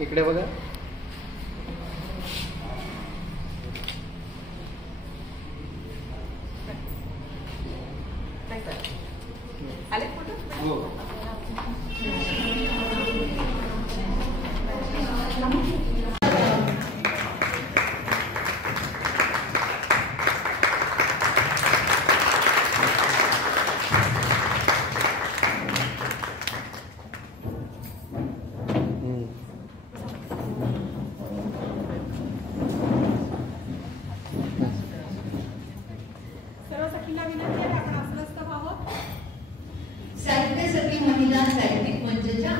इकडे बघा. आले फोटो. हो. साहित्यसखी महिला साहित्यिक मंचच्या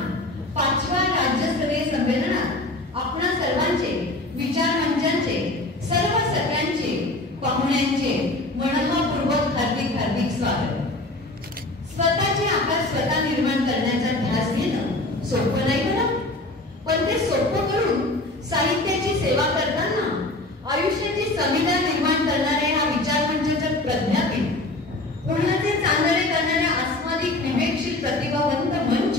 5व्या राज्यस्तरीय संमेलनात आपणा सर्वांचे, विचार मंचांचे, सर्व सगळ्यांचे, पाहुण्यांचे मनःपूर्वक हार्दिक हार्दिक स्वागत. स्वतःचे आकार स्वतः निर्माण करण्याचा ध्यास घेणं सोपं नाही बरं, पण ते सोपं करून साहित्याची सेवा करताना आयुष्याची संविधा निर्माण करणारे हा विचार मंचाच्या प्रज्ञापीठ, पुण्याचे चांदणे करणाऱ्या अस्मादिक विवेकशील प्रतिभावंत मंच,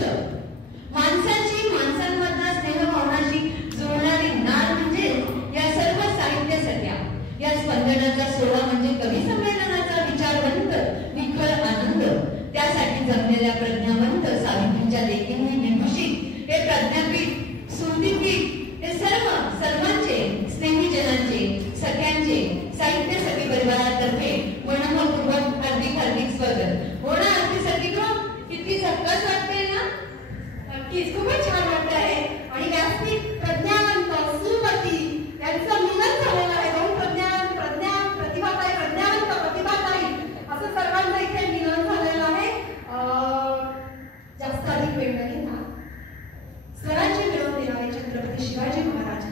माणसाची माणसांमधला स्नेहभावनाशी जोडणारी नाळ म्हणजे या सर्व साहित्य सख्या. या स्पंदनाचा सोहळा म्हणजे कवी संमेलनाचा विचारवंत निखळ आनंद. त्यासाठी जमलेल्या प्रज्ञावंत सावित्रीच्या लेखींनी विभूषित हे प्रज्ञापीठ, सुमतीपीठ हे सर्वांचे, स्नेहीजनांचे, सख्यांचे साहित्य सखी परिवारातर्फे मनःपूर्वक हार्दिक हार्दिक स्वागत. हो ना अगदी सखी गो, किती झक्कास वाटतंय ना. नक्कीच खूपच छान वाटत आहे. आणि व्यासपीठ प्रज्ञावंत सुमती यांचं मिलन झालेलं आहे. दोन प्रतिभाताई, प्रज्ञावंत प्रतिभाताई असं सर्वांचं इथे मिलन झालेलं आहे. जास्त अधिक वेळ नाही ना. स्वराज्य मिळवून देणारे छत्रपती शिवाजी महाराज,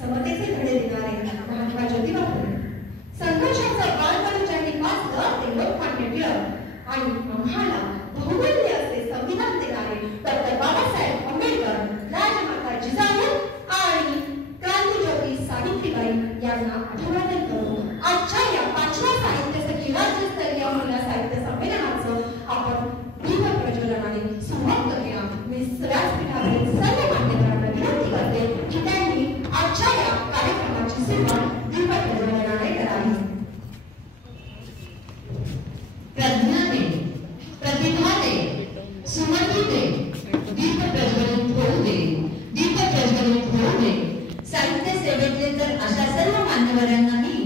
समतेचे धडे देणारे महात्मा ज्योतिबा फुले, संघर्षाचं बाळपण ज्यांनी वाचलं ते लोकमान्य टिळक आणि आम्हाला बहुमूल्य असे संविधान देणारे डॉक्टर बाबासाहेब आंबेडकर, राजमाता जिजाऊ आणि क्रांतिज्योती सावित्रीबाई यांना अभिवादन करून आजच्या या 5व्या साहित्य सखी राज्यस्तरीय महिला साहित्य संमेलनाचं आपण दीप प्रज्वलनाने सुरुवात करूया. मी व्यासपीठावरील सर्व मान्यवरांना विनंती करते की त्यांनी आजच्या या कार्यक्रमाची सुरुवात दीप प्रज्वलनाने करावी. प्रज्ञा दे, प्रतिभा दे, सुमती दे, दीप प्रज्वलित होऊ दे, दीप प्रज्वलित होऊ दे. साहित्य सेवेतले तर अशा सर्व मान्यवरांना मी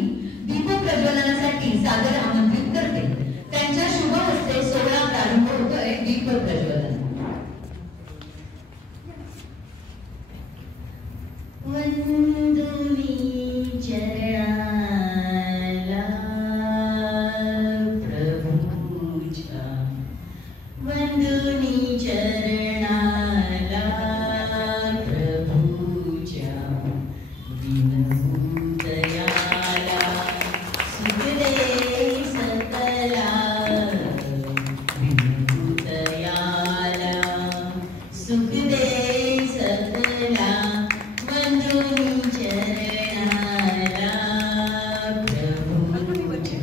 दीप प्रज्वलनासाठी सादर आमंत्रित करते. त्यांच्या शुभ हस्ते सोहळा प्रारंभ होतोय. दीप प्रज्वलन. वंदुनी चरणाला प्रभूच्या, वंदुनी चरणाला प्रभूच्या, दीनहून दयाला सुख दे सकला, दीनहून दयाला सुख दे सकला, वंदुनी चरणाला प्रभूच्या.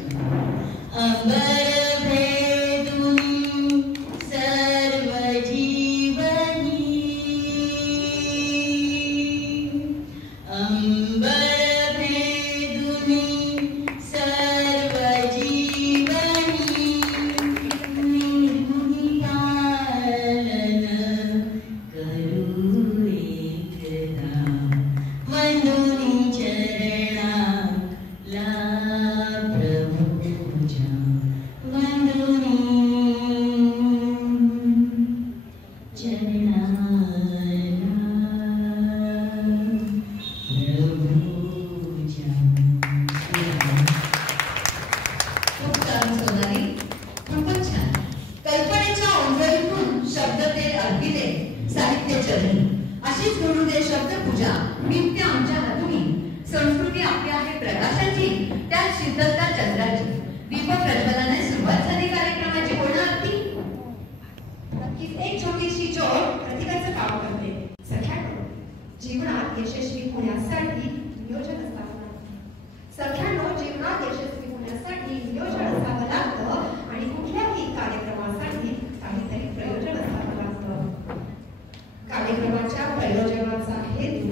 अंबर भेदुनी सर्व जीवनी, अंबर भेदुनी सर्व जीवनी, निर्गुणी पालन करू एकदा, वंदुनी चरणाला प्रभूच्या, वंदुनी चरणाला प्रभूच्या. खूप छान सोनाली, खूपच छान. कल्पनेच्या ओंजळीतून शब्द ते अर्पिले साहित्य चरणी. अशीच घडू दे शब्दपूजा नित्य आमच्या हातून. संस्कृती आपली आहे प्रकाशाची, त्यात शीतलता चंद्राची. दीप प्रज्वलनाने सुरुवात झाली कार्यक्रमाची. बोलणार ती नक्कीच एक छोटीशी जोड प्रतिभेचं काम करते. सख्यानो, जीवनात यशस्वी होण्यासाठी नियोजन असावं लागतं. सख्यानो, जीवनात यशस्वी होण्यासाठी नियोजन असावं लागतं आणि कुठल्याही कार्यक्रमासाठी काहीतरी प्रयोजन असावं लागतं. कार्यक्रमाच्या प्रयोजनाचा हेतू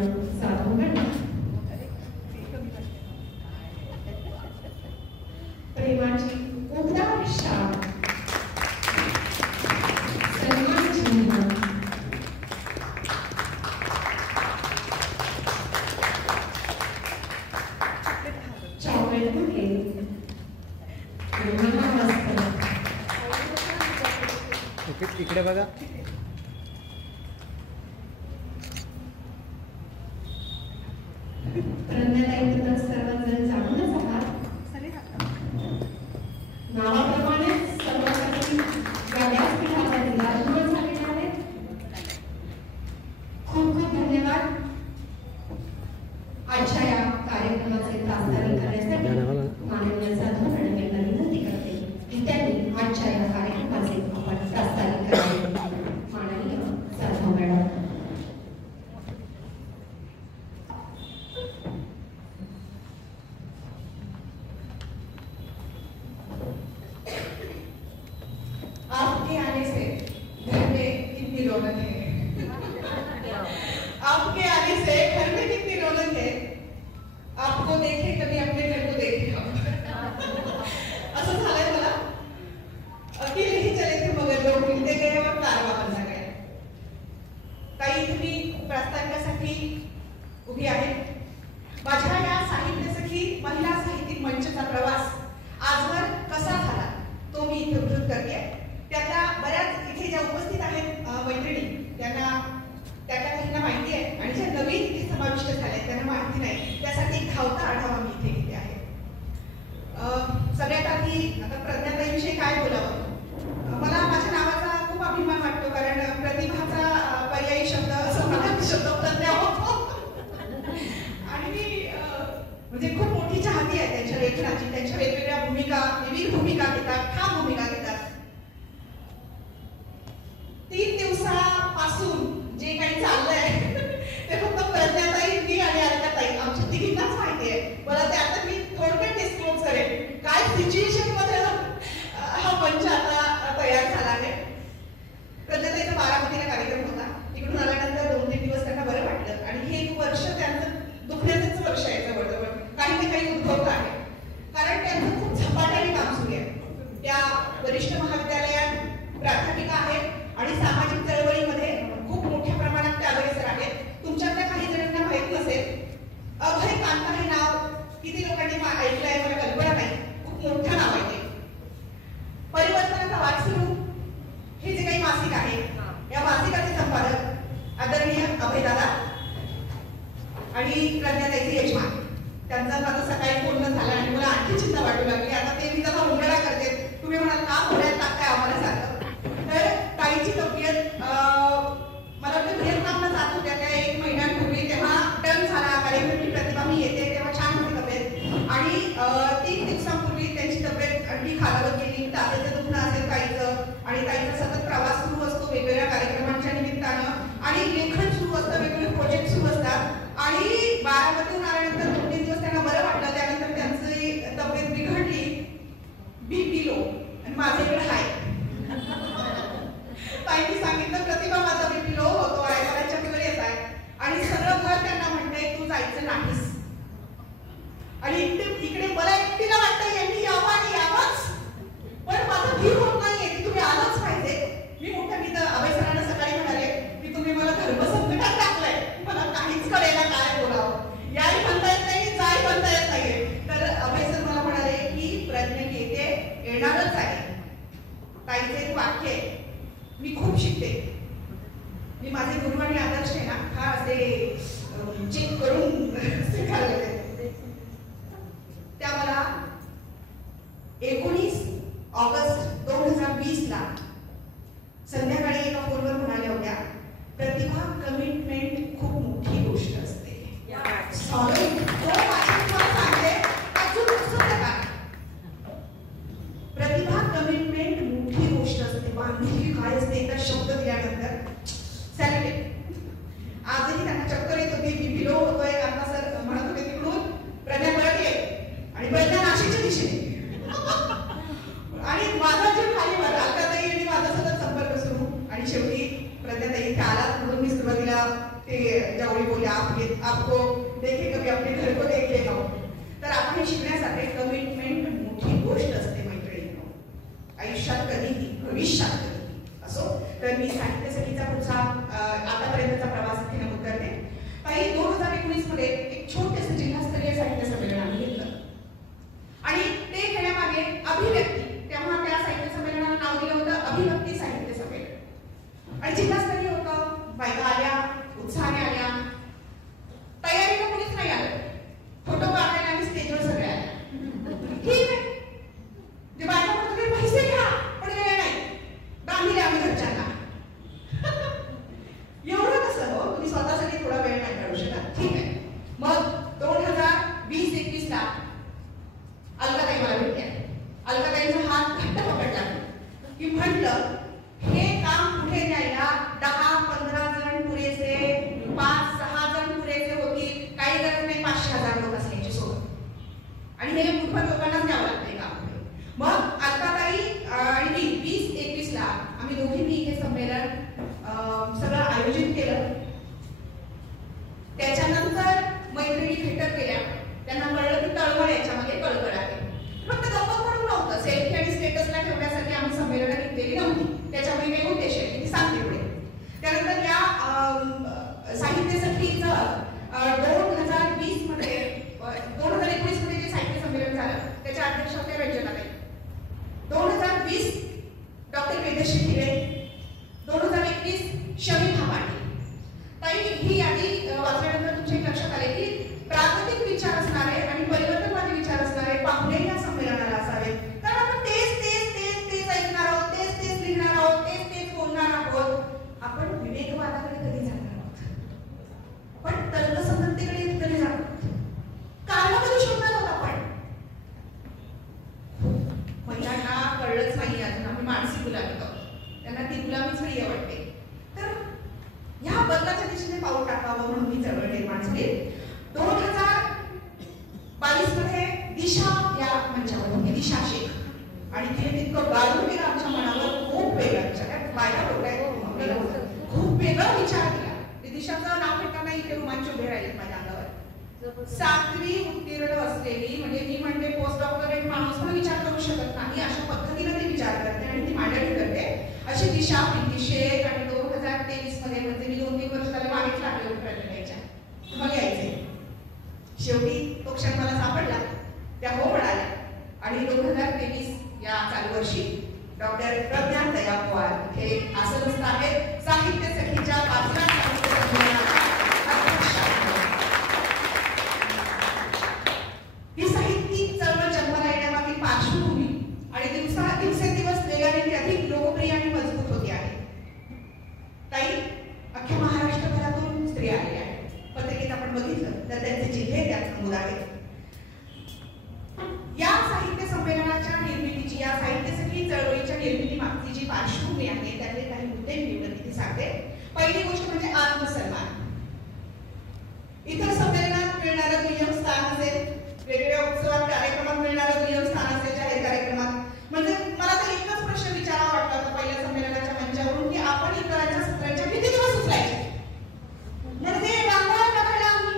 माननीय साधू मॅडम, प्रेमाची उबदार शाख, सन्मान चिन्ह, चॉकलेट बुके, महावस्त्र, इकडे बघा. प्रज्ञाताईबद्दल सर्वजण जाणूनच आहात. नावाप्रमाणे सर्वांसाठी या व्यासपीठावर विराजमान झालेले आहेत. खूप खूप धन्यवाद. आजच्या या कार्यक्रमाचे प्रास्ताविक करण्यासाठी माननीय साधू मॅडम यांना विनंती करते की त्यांनी आजच्या या कार्यक्रमाचे आपण प्रास्ताविक करावे. माननीय साधू मॅडम. आपके आने से घर में कितनी रौनक है. आपके आने से घर में कितनी रौनक है. आपको देखे कभी अपने घर को देखे हम. असं झालंय मला. अकेले ही चले थे मगर लोग मिलते गए और कारवा बनता गया. ताई तुम्ही प्रास्ताविकासाठी उभी आहे. माझ्या या साहित्य सखी महिला साहित्यिक मंचचा प्रवास आजवर कसा झाला तो मी इथे उद्धृत करते. त्यातल्या बऱ्याच इथे ज्या उपस्थित आहेत मैत्रिणी त्यांना त्याच्या काहींना माहिती आहे आणि ज्या नवीन इथे समाविष्ट झाल्या त्यांना माहिती नाही. त्यासाठी एक धावता आढावा मी इथे घेते आहे. सगळ्यात आधी आता प्रज्ञाताईविषयी काय बोलावं. मला माझ्या नावाचा खूप अभिमान वाटतो कारण प्रतिभाचा पर्यायी शब्द असं मला शब्द प्रज्ञा होतो आणि मी म्हणजे खूप मोठी चाहती आहे त्यांच्या लेखनाची. त्यांच्या वेगवेगळ्या भूमिका विविध भूमिका घेतात, ठाम भूमिका घेतात. 3 दिवसापासून जे काही चाललंय ते फक्त प्रज्ञाताई, मी आणि अलकाताई आमच्या तिघींनाच माहिती आहे. मला ते आता मी थोडक्यात डिस्क्लोज करेन काय सिच्युएशन मध्ये हा मंच आता तयार झाला आहे. प्रज्ञाताईचा बारामतीला कार्यक्रम होता. तिकडून आल्यानंतर 2-3 दिवस त्यांना बरं वाटलं आणि हे एक वर्ष त्यांचं दुखण्याचंच वर्ष आहे जवळजवळ. काही ना काही उद्भवलं आहे कारण त्यांचं खूप झपाट्याने काम सुरू आहे. त्या वरिष्ठ महाविद्यालयात प्राध्यापिका आहेत आणि सामाजिक चळवळीमध्ये खूप मोठ्या प्रमाणात त्या अग्रेसर आहेत. तुमच्यातल्या काही जणांना माहित नसेल, अभय कांता हे नाव किती लोकांनी ऐकलंय मला कल्पना नाही. खूप मोठं नाव आहे ते. परिवर्तनाचा वाट सुरू हे जे काही मासिक आहे या मासिकाचे संपादक आदरणीय अभयदादा आणि प्रज्ञाताईचे यजमान. त्यांचं माझं सकाळी बोलणं झालं आणि मला आणखी चिंता वाटू लागली. आता ते मी जरा उंगडा करते. तुम्ही म्हणाल का पुण्यात टाकताय आम्हाला सांगा. तर ताईची तब्येत मला वाटतं व्हिएतनामला जात होत्या त्या 1 महिन्यांपूर्वी. तेव्हा टर्न झाला कार्यक्रमाची प्रतिभा मी येते तेव्हा छान होती तब्येत आणि 3 दिवसांपूर्वी त्यांची तब्येत आणखी खालावत गेली. दादाचं दुखणं असेल ताईचं आणि ताईचा सतत प्रवास सुरू असतो वेगवेगळ्या कार्यक्रमांच्या निमित्तानं आणि लेखन सुरू असतं, वेगवेगळे प्रोजेक्ट सुरू असतात आणि बारामतीहून आल्यानंतर 2-3 दिवस त्यांना बरं वाटलं. त्यानंतर त्यांची तब्येत बिघडली, बीपी लो आणि माझ्याकडे हाय. ताईंनी सांगितलं प्रतिभा माझा बीपी लो होतो आहे, मला चक्कर येत आहे आणि सगळं घर त्यांना म्हणतंय तू जायचं नाहीस. आणि इकडे मला एकटीला वाटतं यांनी यावं आणि यावंच पण माझं भीर होत नाहीये की तुम्ही आलंच पाहिजे. मी मोठ्या मी तर अभय सरांना सकाळी म्हणाले की तुम्ही मला धर्मसंकटात टाकलंय, मला काहीच कळेना काय बोलावं. याही म्हणता येत नाही, जाही म्हणता येत नाहीये. तर अभय सर मला म्हणाले की प्रज्ञा येते, येणारच आहे. ताईचं एक वाक्य आहे, मी खूप शिकते. मी माझे गुरु आणि आदर्श आहे ना फार असे चेक करून स्वीकारले. त्या मला 19 ऑगस्ट 2020 ला संध्याकाळी एका फोनवर म्हणाल्या होत्या, प्रतिभा कमिटमेंट खूप मोठी गोष्ट असते. सॉरी प्रतिभा कमिटमेंट मोठी गोष्ट असते. बांधिलकी काय असते एकदा शब्द दिल्यानंतर सॅल्युट. आजही त्यांना चक्कर येत होती, बीपी लो होतोय आपको देखे कभी आपले घर को देखे हो. तर आपण शिकण्यासाठी कमिटमेंट मोठी गोष्ट असते मैत्रिणींनो. आयुष्यात कधीही, भविष्यात कधीही असो. तर मी साहित्य सखीचा पुढचा आतापर्यंतचा प्रवास इथे नमूद करते. ताई 2019 मध्ये एक छोटेसे जिल्हास्तरीय साहित्य संमेलन आम्ही घेतलं आणि ते घेण्यामागे अभिव्यक्ती, तेव्हा त्या साहित्य संमेलनाला नाव दिलं होतं अभिव्यक्ती साहित्य संमेलन. आणि जिल्हास्तरीय होतं, बायका आल्या, उत्साहाने आल्या, तयारीला कोणीच नाही आलं, फोटो काढायला आणि स्टेजवर सगळे आल्या. ठीक आहे, जे बायका म्हणतो की पैसे घ्या पण वेळ नाही, बांधले आम्ही घरच्यांना. एवढं कसं हो, तुम्ही स्वतःसाठी थोडा वेळ नाही काढू शकत. ठीक आहे. मग 2020-21 ला अलकाताई मला भेटल्या. अलकाताईंचा हात घट्ट पकडला की म्हटलं हे काम पुढे न्यायला 10-15 जण पुरेसे, 5-6 जण पुरेसे होतील, काही गरज नाही 500,000 लोक असल्याची सोबत. आणि हे मूर्ख लोकांनाच न्यावं लागतंय काम. मग अलकाताई आणि मी 20-21 ला आम्ही दोघींनी हे संमेलन सगळं आयोजित केलं. त्याच्यानंतर मैत्रिणी भेटत गेल्या. त्यांना कळलं की तळमळ याच्यामध्ये कळकळ आहे. फक्त गप्पा म्हणून नव्हतं, सेल्फी आणि स्टेटसला ठेवण्यासाठी आम्ही संमेलनं घेतलेली नव्हती. त्याच्यामध्ये काही उद्देश आहे की सांगते पुढे. त्यानंतर या साहित्य सखीचं 2020 मध्ये 2019 मध्ये जे साहित्य संमेलन झालं त्याच्या अध्यक्ष होत्या रंजनाताई. 2020 डॉक्टर वेदश्री हिरे, 2021 शमी भापाटे. ताई ही यादी वाचल्यानंतर तुमच्या लक्षात आले की प्राकृतिक विचार असणारे आणि परिवर्तनवादी विचार असणारे पाहुणे या संमेलनाला असावेत. कारण आपण तेच ऐकणार आहोत, तेच लिहिणार आहोत, तेच बोलणार आहोत. आपण विवेकवादाकडे कधी जाणार आहोत, पण तर्कसंगततेकडे कधी जाणार आहोत, कारण कधी शोधणार आहोत आपण. महिलांना कळलंच नाही अजून आम्ही मानसिक गुलामी आहोत, त्यांना ती गुलामीच प्रिय वाटते. तर ह्या बदलाच्या दिशेने पाऊल टाकावं म्हणून ही चळवळ निर्माण झाली. 2022 मध्ये दिशा या मंचावर होती, दिशा शेख, आणि तिने तितकं गाजून केलं आमच्या मनावर. खूप वेगळा विचार, बायका खूप वेगळा विचार केला. दिशाचं नाव घेताना इथे रोमांच उभे राहिले माझ्या अंगावर. 7वी उत्तीर्ण असलेली, म्हणजे मी म्हणते पोस्ट डॉक्टरेट माणूस पण विचार करू शकत नाही अशा पद्धतीने ती विचार करते आणि ती मांडणी करते अशी दिशा प्रीती शेख. आणि 2023 मध्ये, म्हणजे मी 2-3 वर्ष झाले मागेच लागले होते प्रयत्न यायच्या, मग यायचे. शेवटी तो क्षण मला सापडला, त्या हो म्हणाल्या. आणि 2023 या चालू वर्षी डॉक्टर प्रज्ञा दया पवार हे आसनस्थ आहेत, साहित्य सखीच्या 5व्या साहित्य संमेलनाच्या अध्यक्षा. ही साहित्यिक चळवळ जन्माला येण्यामागील पार्श्वभूमी आणि दिवसेंदिवस वेगाने ती अधिक लोकप्रिय आणि मजबूत होती आहे. ताई अख्ख्या महाराष्ट्रभरातून स्त्रिया आलेल्या आहेत. पत्रिकेत आपण बघितलं तर त्यांचे जिल्हे त्यात नमूद आहेत. या साहित्य संमेलनाच्या निर्मितीची, या साहित्य सखी चळवळीच्या निर्मिती मागची जी पार्श्वभूमी आहे त्यातले काही मुद्दे मी तिथे सांगते. पहिली गोष्ट म्हणजे आत्मसन्मान. इतर संमेलनात मिळणारं दुय्यम स्थान असेल, वेगवेगळ्या उत्सवात कार्यक्रमात मिळणारं दुय्यम स्थान असेल, जाहीर कार्यक्रमात. म्हणजे मला तर एकच प्रश्न विचारावा वाटला होता पहिल्या संमेलनाच्या मंचावरून की आपण इतरांच्या सत्रांच्या किती दिवस उचलायचे. म्हणजे रांगोळ्या काढायला आम्ही,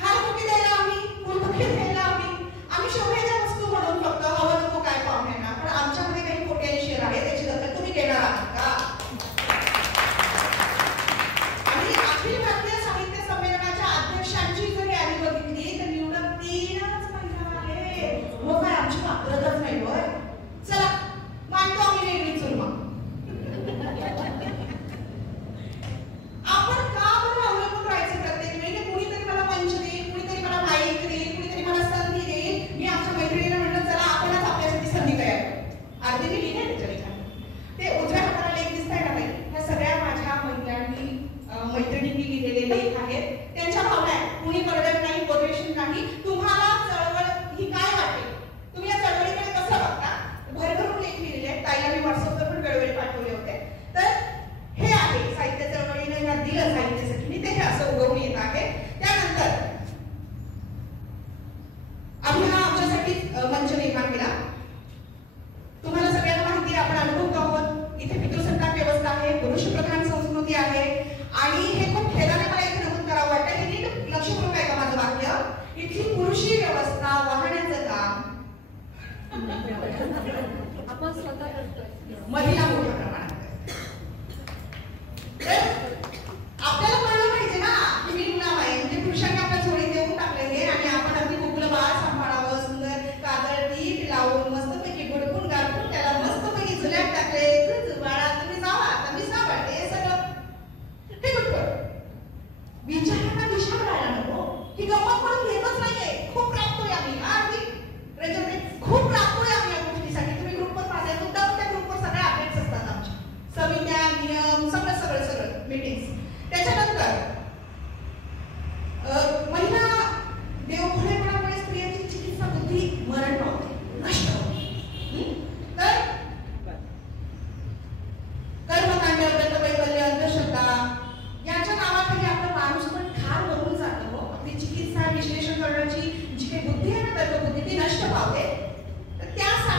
हार बुके द्यायला आम्ही, फुलबुके द्यायला आम्ही शोभेच्या वस्तू म्हणून फक्त हवं नको काय पाहुण्यांना. पण आमच्यामध्ये काही पोटेन्शियल आहे, त्याची दखल तुम्ही घेणार आहात का? आणि अखिल भारतीय साहित्य संमेलनाच्या अध्यक्षांची जर यादी बघितली तर निवडक 3च महिला आहेत. मग काय आमची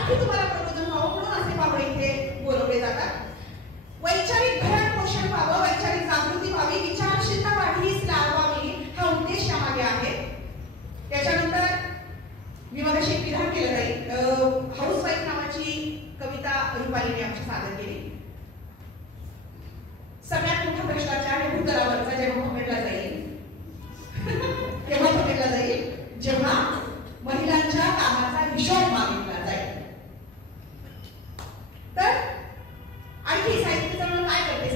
त्यासाठी तुम्हाला प्रबोधन व्हावं म्हणून असे पाहुणे इथे बोलवले जातात. वैचारिक भरण पोषण व्हावं, वैचारिक जागृती व्हावी, विचारशीलता वाढीस लावावी हा उद्देश यामागे आहे. त्याच्यानंतर मी मगाशी एक विधान केलं नाही, हाऊसवाईफ नावाची कविता रुपालीने आमची सादर केली. सगळ्यात मोठा भ्रष्टाचार हे भूतलावरचा जेव्हा पकडला जाईल तेव्हा पकडला जाईल जेव्हा महिलांच्या कामाचा हिशोब मागितला जाईल. तर आणखी साहित्य चळवळ काय करते?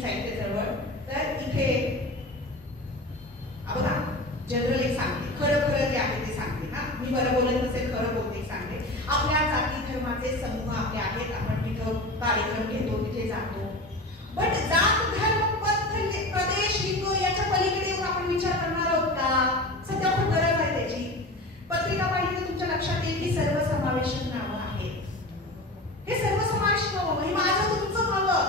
साहित्य चळवळ तर इथे बघा जनरल एक सांगते, खरं खरं जे आहे ते सांगते. हा, मी बरं बोलत नसेल, खरं बोलते सांगते. आपल्या जाती धर्माचे समूह आपले आहेत, आपण तिथं कार्यक्रम घेतो, तिथे जातो. बट जात धर्म पंथ प्रदेश हिंदू याच्या पलीकडे येऊन आपण विचार करणार आहोत का? सध्या खूप गरज आहे त्याची. पत्रिका पाहिली तर तुमच्या लक्षात येईल की सर्वसमावेशक नावं आहेत. हे सर्वसमावेशक नावं हे माझं तुमचं व्हावं.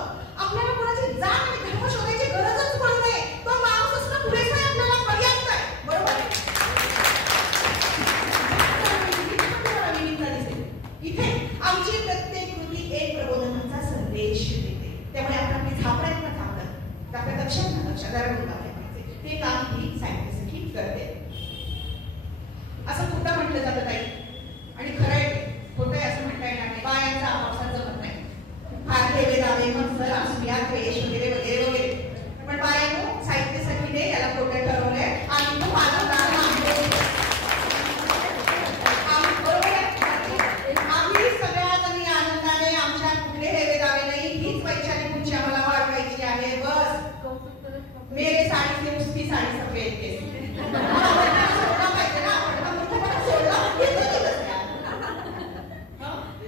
आपल्याला कोणाची जात आणि धर्म शोधायची गरजच पडत नाही. तो माणूस असणं पुरेसा आहे, आपल्याला पर्याप्त आहे. बरोबर आहे. इथे आमची प्रत्येक कृती एक प्रबोधनाचा संदेश देते. त्यामुळे आपण आपली झापडायला थांबतात, आपल्या लक्षात ते काम ही साहित्यसखी करते. असं खोटं म्हटलं जातं ताई, आणि खरं आहे खोटं आहे असं म्हणता येणार नाही. बायांचा आपापसात जमत नाही. फार ठेवे दावे मग सर असुया द्वेष वगैरे वगैरे वगैरे. पण बायांनो साहित्यसखीने याला खोटं ठरवलंय आणि तो माझं नाव आम्ही सगळ्या जणी आनंदाने आमच्या कुठले हेवे दावे नाही, हीच वैचारिक उंची आम्हाला वाढवायची आहे. बस मेरे साडी से उसकी साडी सफेद केस.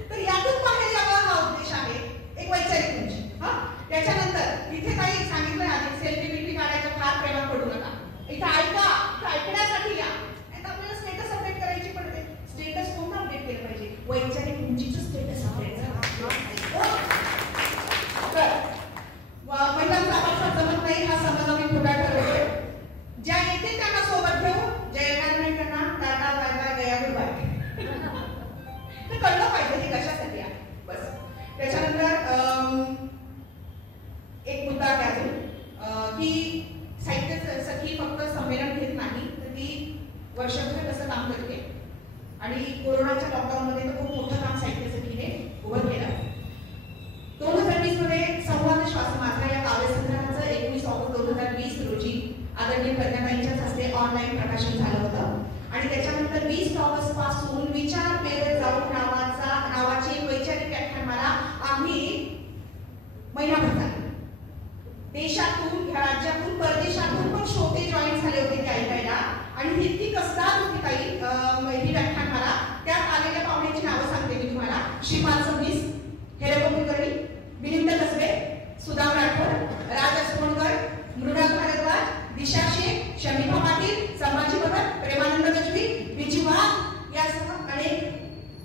तर यातून बाहेर यावा हा उद्देश आहे, एक वैचारिक उंची. त्याच्यानंतर इथे काही सांगितलं आधी सेल्फी बिल्फी काढायच्या फार प्रेमात पडू नका. इथे ऐका, ऐकण्यासाठी या. आता आपल्याला स्टेटस अपडेट करायची पडते. स्टेटस कोणतं अपडेट केलं पाहिजे? वैचारिक उंचीचं स्टेटस अपडेट. तर महिलांचा आपापसात जमत नाही हा समज आम्ही खोटा ठरवतोय. ज्या येते त्यांना सोबत घेऊ, ज्या येणार नाही त्यांना टाटा बाय बाय गया गुड बाय. ते कळलं पाहिजे हे कशासाठी आहे. बस. त्याच्यानंतर एक मुद्दा आहे अजून की साहित्य सखी फक्त संमेलन घेत नाही, तर ती वर्षभर कसं काम करते. आणि कोरोनाच्या लॉकडाऊनमध्ये तर खूप मोठं काम साहित्य सखीने उभं केलं. 2020 मध्ये संवाद श्वास माझा या काव्यसंग्रहाचं 21 ऑगस्ट 2020 रोजी आदरणीय प्रज्ञाताईंच्याच हस्ते ऑनलाईन प्रकाशन झालं होतं. आणि त्याच्यानंतर 20 ऑगस्ट पासून विचार पेरत जाऊ नावाची एक वैचारिक व्याख्यानमाला आम्ही महिनाभर झाली. देशातून, राज्यातून, परदेशातून पण श्रोते जॉईन झाले होते ते ऐकायला. आणि इतकी कसदार होती काही ही व्याख्यानमाला. त्यात आलेल्या पाहुण्यांची नावं सांगते मी तुम्हाला. श्रीपाल सबनीस, हेरंब कुलकर्णी, विनिंद कसबे, सुदाम राठोड, राज अस्पोणकर, मृणाल भारद्वाज, दिशा शेख, शमिका पाटील, संभाजी भगत, प्रेमानंद गजवी, विजू वाघ यासह अनेक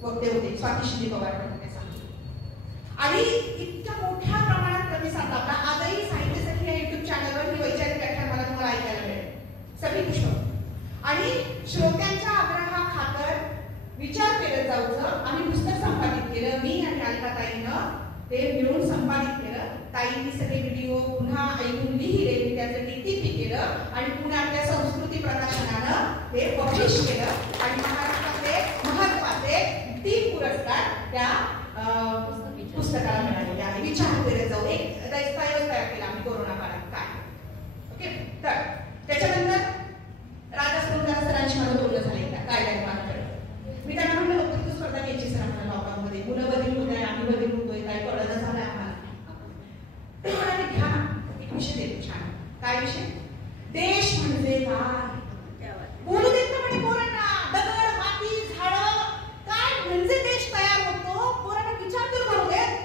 वक्ते होते. स्वाती शिंदे पवार पण होते. आणि इतक्या मोठ्या प्रमाणात प्रतिसाद लाभला. आजही साहित्य सखी या युट्यूब चॅनलवर ही वैचारिक व्याख्यानमाला तुम्हाला ऐकायला मिळेल. सगळी पुष्प आणि श्रोत्यांच्या आग्रहाखातर विचार पेरत जाऊचं आम्ही पुस्तक संपादित केलं. मी आणि अलकाताईनं ते मिळून संपादित केलं. ताईंनी सगळे व्हिडिओ पुन्हा ऐकून लिहिले, मी त्याचं टिप्पणी केलं आणि पुण्यातल्या संस्कृती प्रकाशनानं ते पब्लिश केलं. आणि महाराष्ट्रातले महत्वाचे 3 पुरस्कार त्या पुस्तकाला मिळालेले आहे. विचार पेरत जाऊ एक दस्तऐवज तयार केला आम्ही कोरोना काळात काय. ओके. तर त्याच्यानंतर राजा सोनकर सरांशी माझं बोलणं झालं कायद्याने मात्र. मी त्यांना म्हणलं वक्तृत्व स्पर्धा घ्यायची सर आपल्या लॉकडाऊनमध्ये. मुलं बदल होत आहे, आम्ही बदल होतोय, काय कळलं झालं आम्हाला. ते म्हणाले घ्या एक विषय देतो छान. काय विषय? देश म्हणजे काय? बोलू देत ना म्हणजे पोरांना. दगड, माती, झाडं काय म्हणजे देश तयार होतो पोरांना विचार तर करू देत.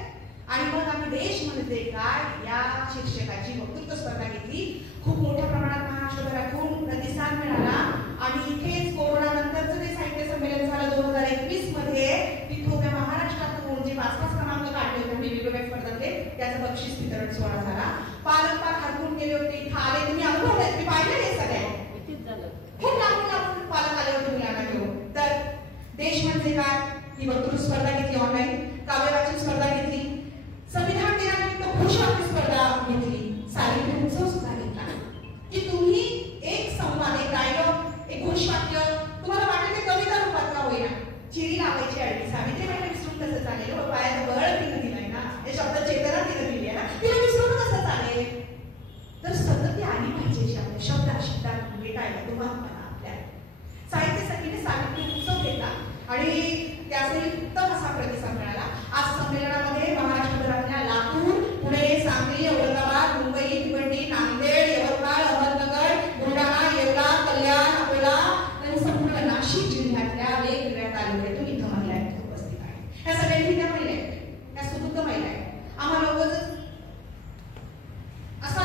आणि मग आम्ही देश म्हणजे काय या शीर्षकाची वक्तृत्व स्पर्धा घेतली. खूप मोठ्या प्रमाणात महाराष्ट्रभरातून प्रतिसाद मिळाला. आणि इथेच कोरोना नंतरचं जे साहित्य संमेलन झालं 2021 मध्ये, तिथून त्या महाराष्ट्रातून जे 5-5 क्रमांक काढले होते वेगवेगळ्या स्पर्धांचे त्याचं बक्षीस वितरण सोहळा झाला. पालक हरकून गेले होते, इथं आले. तुम्ही अनुभव आहेत, मी पाहिलं हे सगळ्या खूप लांबून पालक आले होते मुलांना घेऊन. तर देश म्हणजे काय? ही वक्तृत्व स्पर्धा घेतली ऑनलाईन, काव्य वाचन स्पर्धा घेतली, संविधान दिनानिमित्त घोषवाक्य स्पर्धा घेतली, साहित्य उत्सव सुद्धा घेतला की तुम्ही एक संवाद, एक डायलॉग, एक घोषवाक्य तुम्हाला वाटेल ते कविता रूपात का होईना, चिरी लावायची अडली. सावित्रीबाईला विसरून कसं चालेल हो, पायात बळ तिनं दिलंय ना, हे शब्द चेतना तिनं दिली आहे ना, तिला विसरून कसं चालेल. तर सतत ती आली पाहिजे आपल्या शब्दात भेटायला तुम्हाला आपल्या. साहित्य सखीने सावित्री उत्सव घेतला आणि त्याचाही उत्तम असा प्रतिसाद मिळाला. आज संमेलनामध्ये महाराष्ट्रभरातल्या लातूर, पुणे, सांगली, औरंगाबाद, मुंबई, भिवंडी, नांदेड, यवतमाळ, अहमदनगर, बुलढाणा, येवला, कल्याण, अकोला आणि संपूर्ण नाशिक जिल्ह्यातल्या वेगवेगळ्या तालुक्यातून इथं महिला उपस्थित आहेत. ह्या सगळ्यांनी त्या महिला आहेत, त्या सुबुद्ध महिला आहेत. आम्हाला असा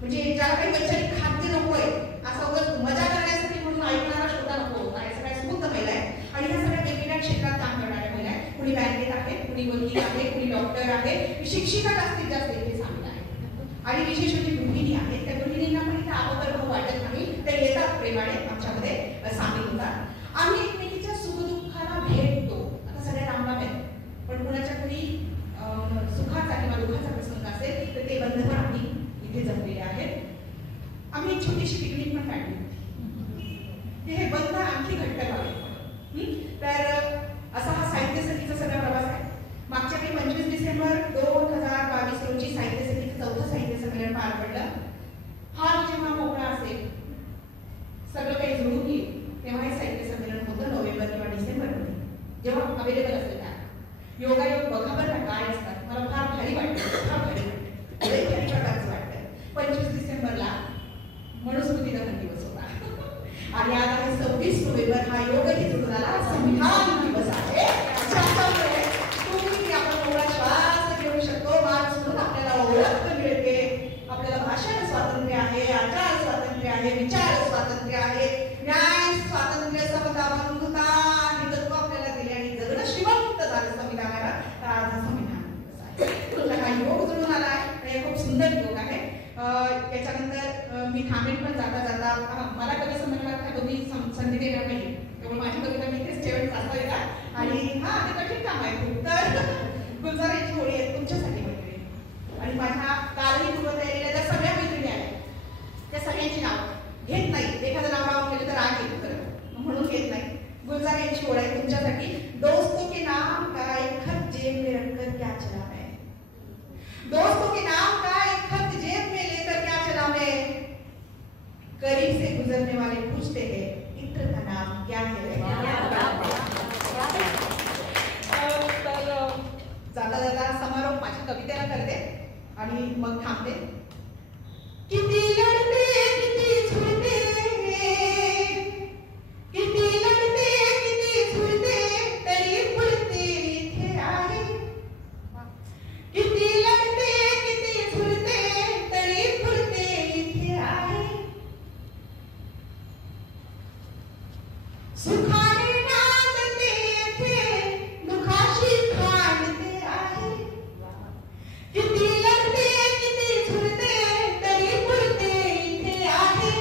म्हणजे ज्याला काही वैचारिक खाद्य नकोय, असा उगाच मजा करण्यासाठी म्हणून ऐकणारा श्रोता नको होता. हे सगळ्या सुबुद्ध महिला आहेत आणि ह्या सगळ्या वेगवेगळ्या क्षेत्रात काम करणाऱ्या महिला आहेत. कुणी बँकेत आहे, कुणी वकील आहे, कुणी डॉक्टर आहे, शिक्षिका जास्तीत जास्त इथे सामील आहेत आणि विशेष म्हणजे गृहिणी आहेत. त्या गृहिणींना पण इथे अवतरभाव वाटत नाही, त्या येतात प्रेमाने आमच्यामध्ये सामील होतात. आम्ही एकमेकीच्या सुखदुःखाला भेटतो. आता सगळ्या लांब आहेत, पण कुणाच्या घरी सुखाचा किंवा दुःखाचा प्रसंग असेल तर ते बंध पण आम्ही इथे जमलेले आहेत. आम्ही एक छोटीशी पिकनिक पण काढली होती. हे बंध आणखी घट्ट व्हावे. तर असा हा साहित्य सखीचा सगळा प्रवास आहे. मागच्या वेळी 25 डिसेंबर 2022 रोजी साहित्य सखीचं 4थं साहित्य संमेलन पार पडलं. हा जेव्हा मोकळा असेल, सगळं काही जुळून येईल, तेव्हा हे साहित्य संमेलन होतं नोव्हेंबर किंवा डिसेंबरमध्ये, जेव्हा अवेलेबल असेल त्या. योगायोग बघा बरं काय असतात. मला फार भारी वाटतं, फार भारी वाटतं, लई प्रकारचं वाटतं. 25 डिसेंबरला मनुस्मृती दहन दिवस होता आणि आज आहे 26 नोव्हेंबर. हा योग जुळून आला, संविधान दिवस आहे. ज्याच्यामुळे तुम्ही आपण मोकळा श्वास घेऊ शकतो, मान सोडून आपल्याला ओळख मिळते, आपल्याला भाषण स्वातंत्र्य आहे, आचार स्वातंत्र्य आहे, विचार स्वातंत्र्य आहे, न्याय स्वातंत्र्य, समता, बंधुता आणि तत्व आपल्याला दिले आणि जगणं श्रीमंत झालं संविधानाला. तर आज संविधान दिवस आहे. हा योग जुळून आला आहे आणि खूप सुंदर योग आहे. याच्यानंतर मी थांबेन, पण जाता जाता मला कवी संमेलनात कधी संधी देणार नाही, त्यामुळे माझी कविता मी इथेच ठेवत असते का. आणि ते कठीण काम आहे खूप. तर गुलजाराची होळी आहे तुमच्यासाठी मैत्रिणी, आणि माझ्या कालही पूर्वतयारीला ज्या सगळ्या मैत्रिणी आल्या त्या सगळ्यांची नाव घेत नाही. एखादं नाव केलं तर राग येतो खरं, म्हणून घेत नाही. गुलजार यांची ओळ आहे तुमच्यासाठी. दोस्तों के नाम का एक खत जेब में रखकर क्या चला मैं, दोस्तों के नाम का एक खत जेब में लेकर क्या चला मैं, करीब से गुजरने वाले पूछते हैं इत्र का नाम क्या है. जाता जाता समारोप माझ्या कवितेला करते आणि मग थांबते. किती लढते किती झुलते, किती लढते किती झुलते, तरी फुलते इथे आहे. किती लढते किती झुलते, तरी फुलते इथे आहे. सुखाने नांदते येथे, दुखाशी भांडते आहे. किती लढते किती झुलते, तरी फुलते इथे आहे.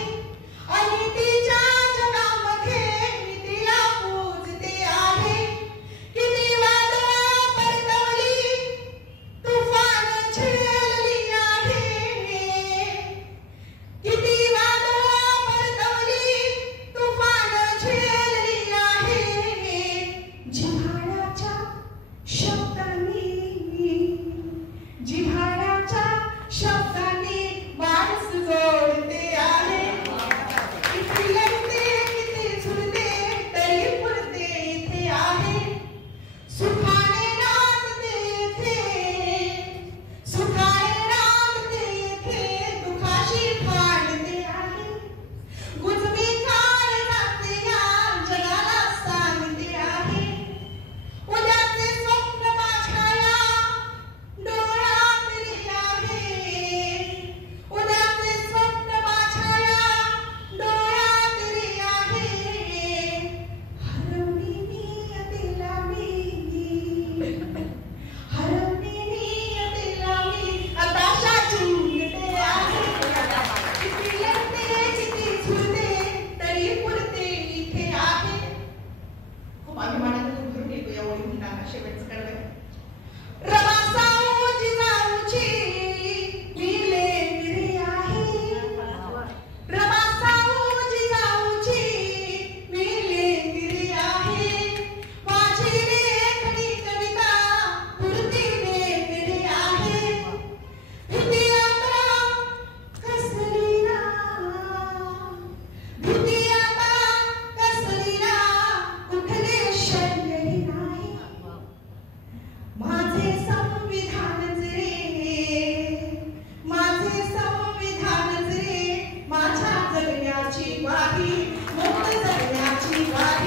आणि तिच्या जगामध्ये मी तिला पूजते आहे. किती वादळं परतवली, तुफान झेलली आहे. किती वादळं परतवली, तुफान झेलली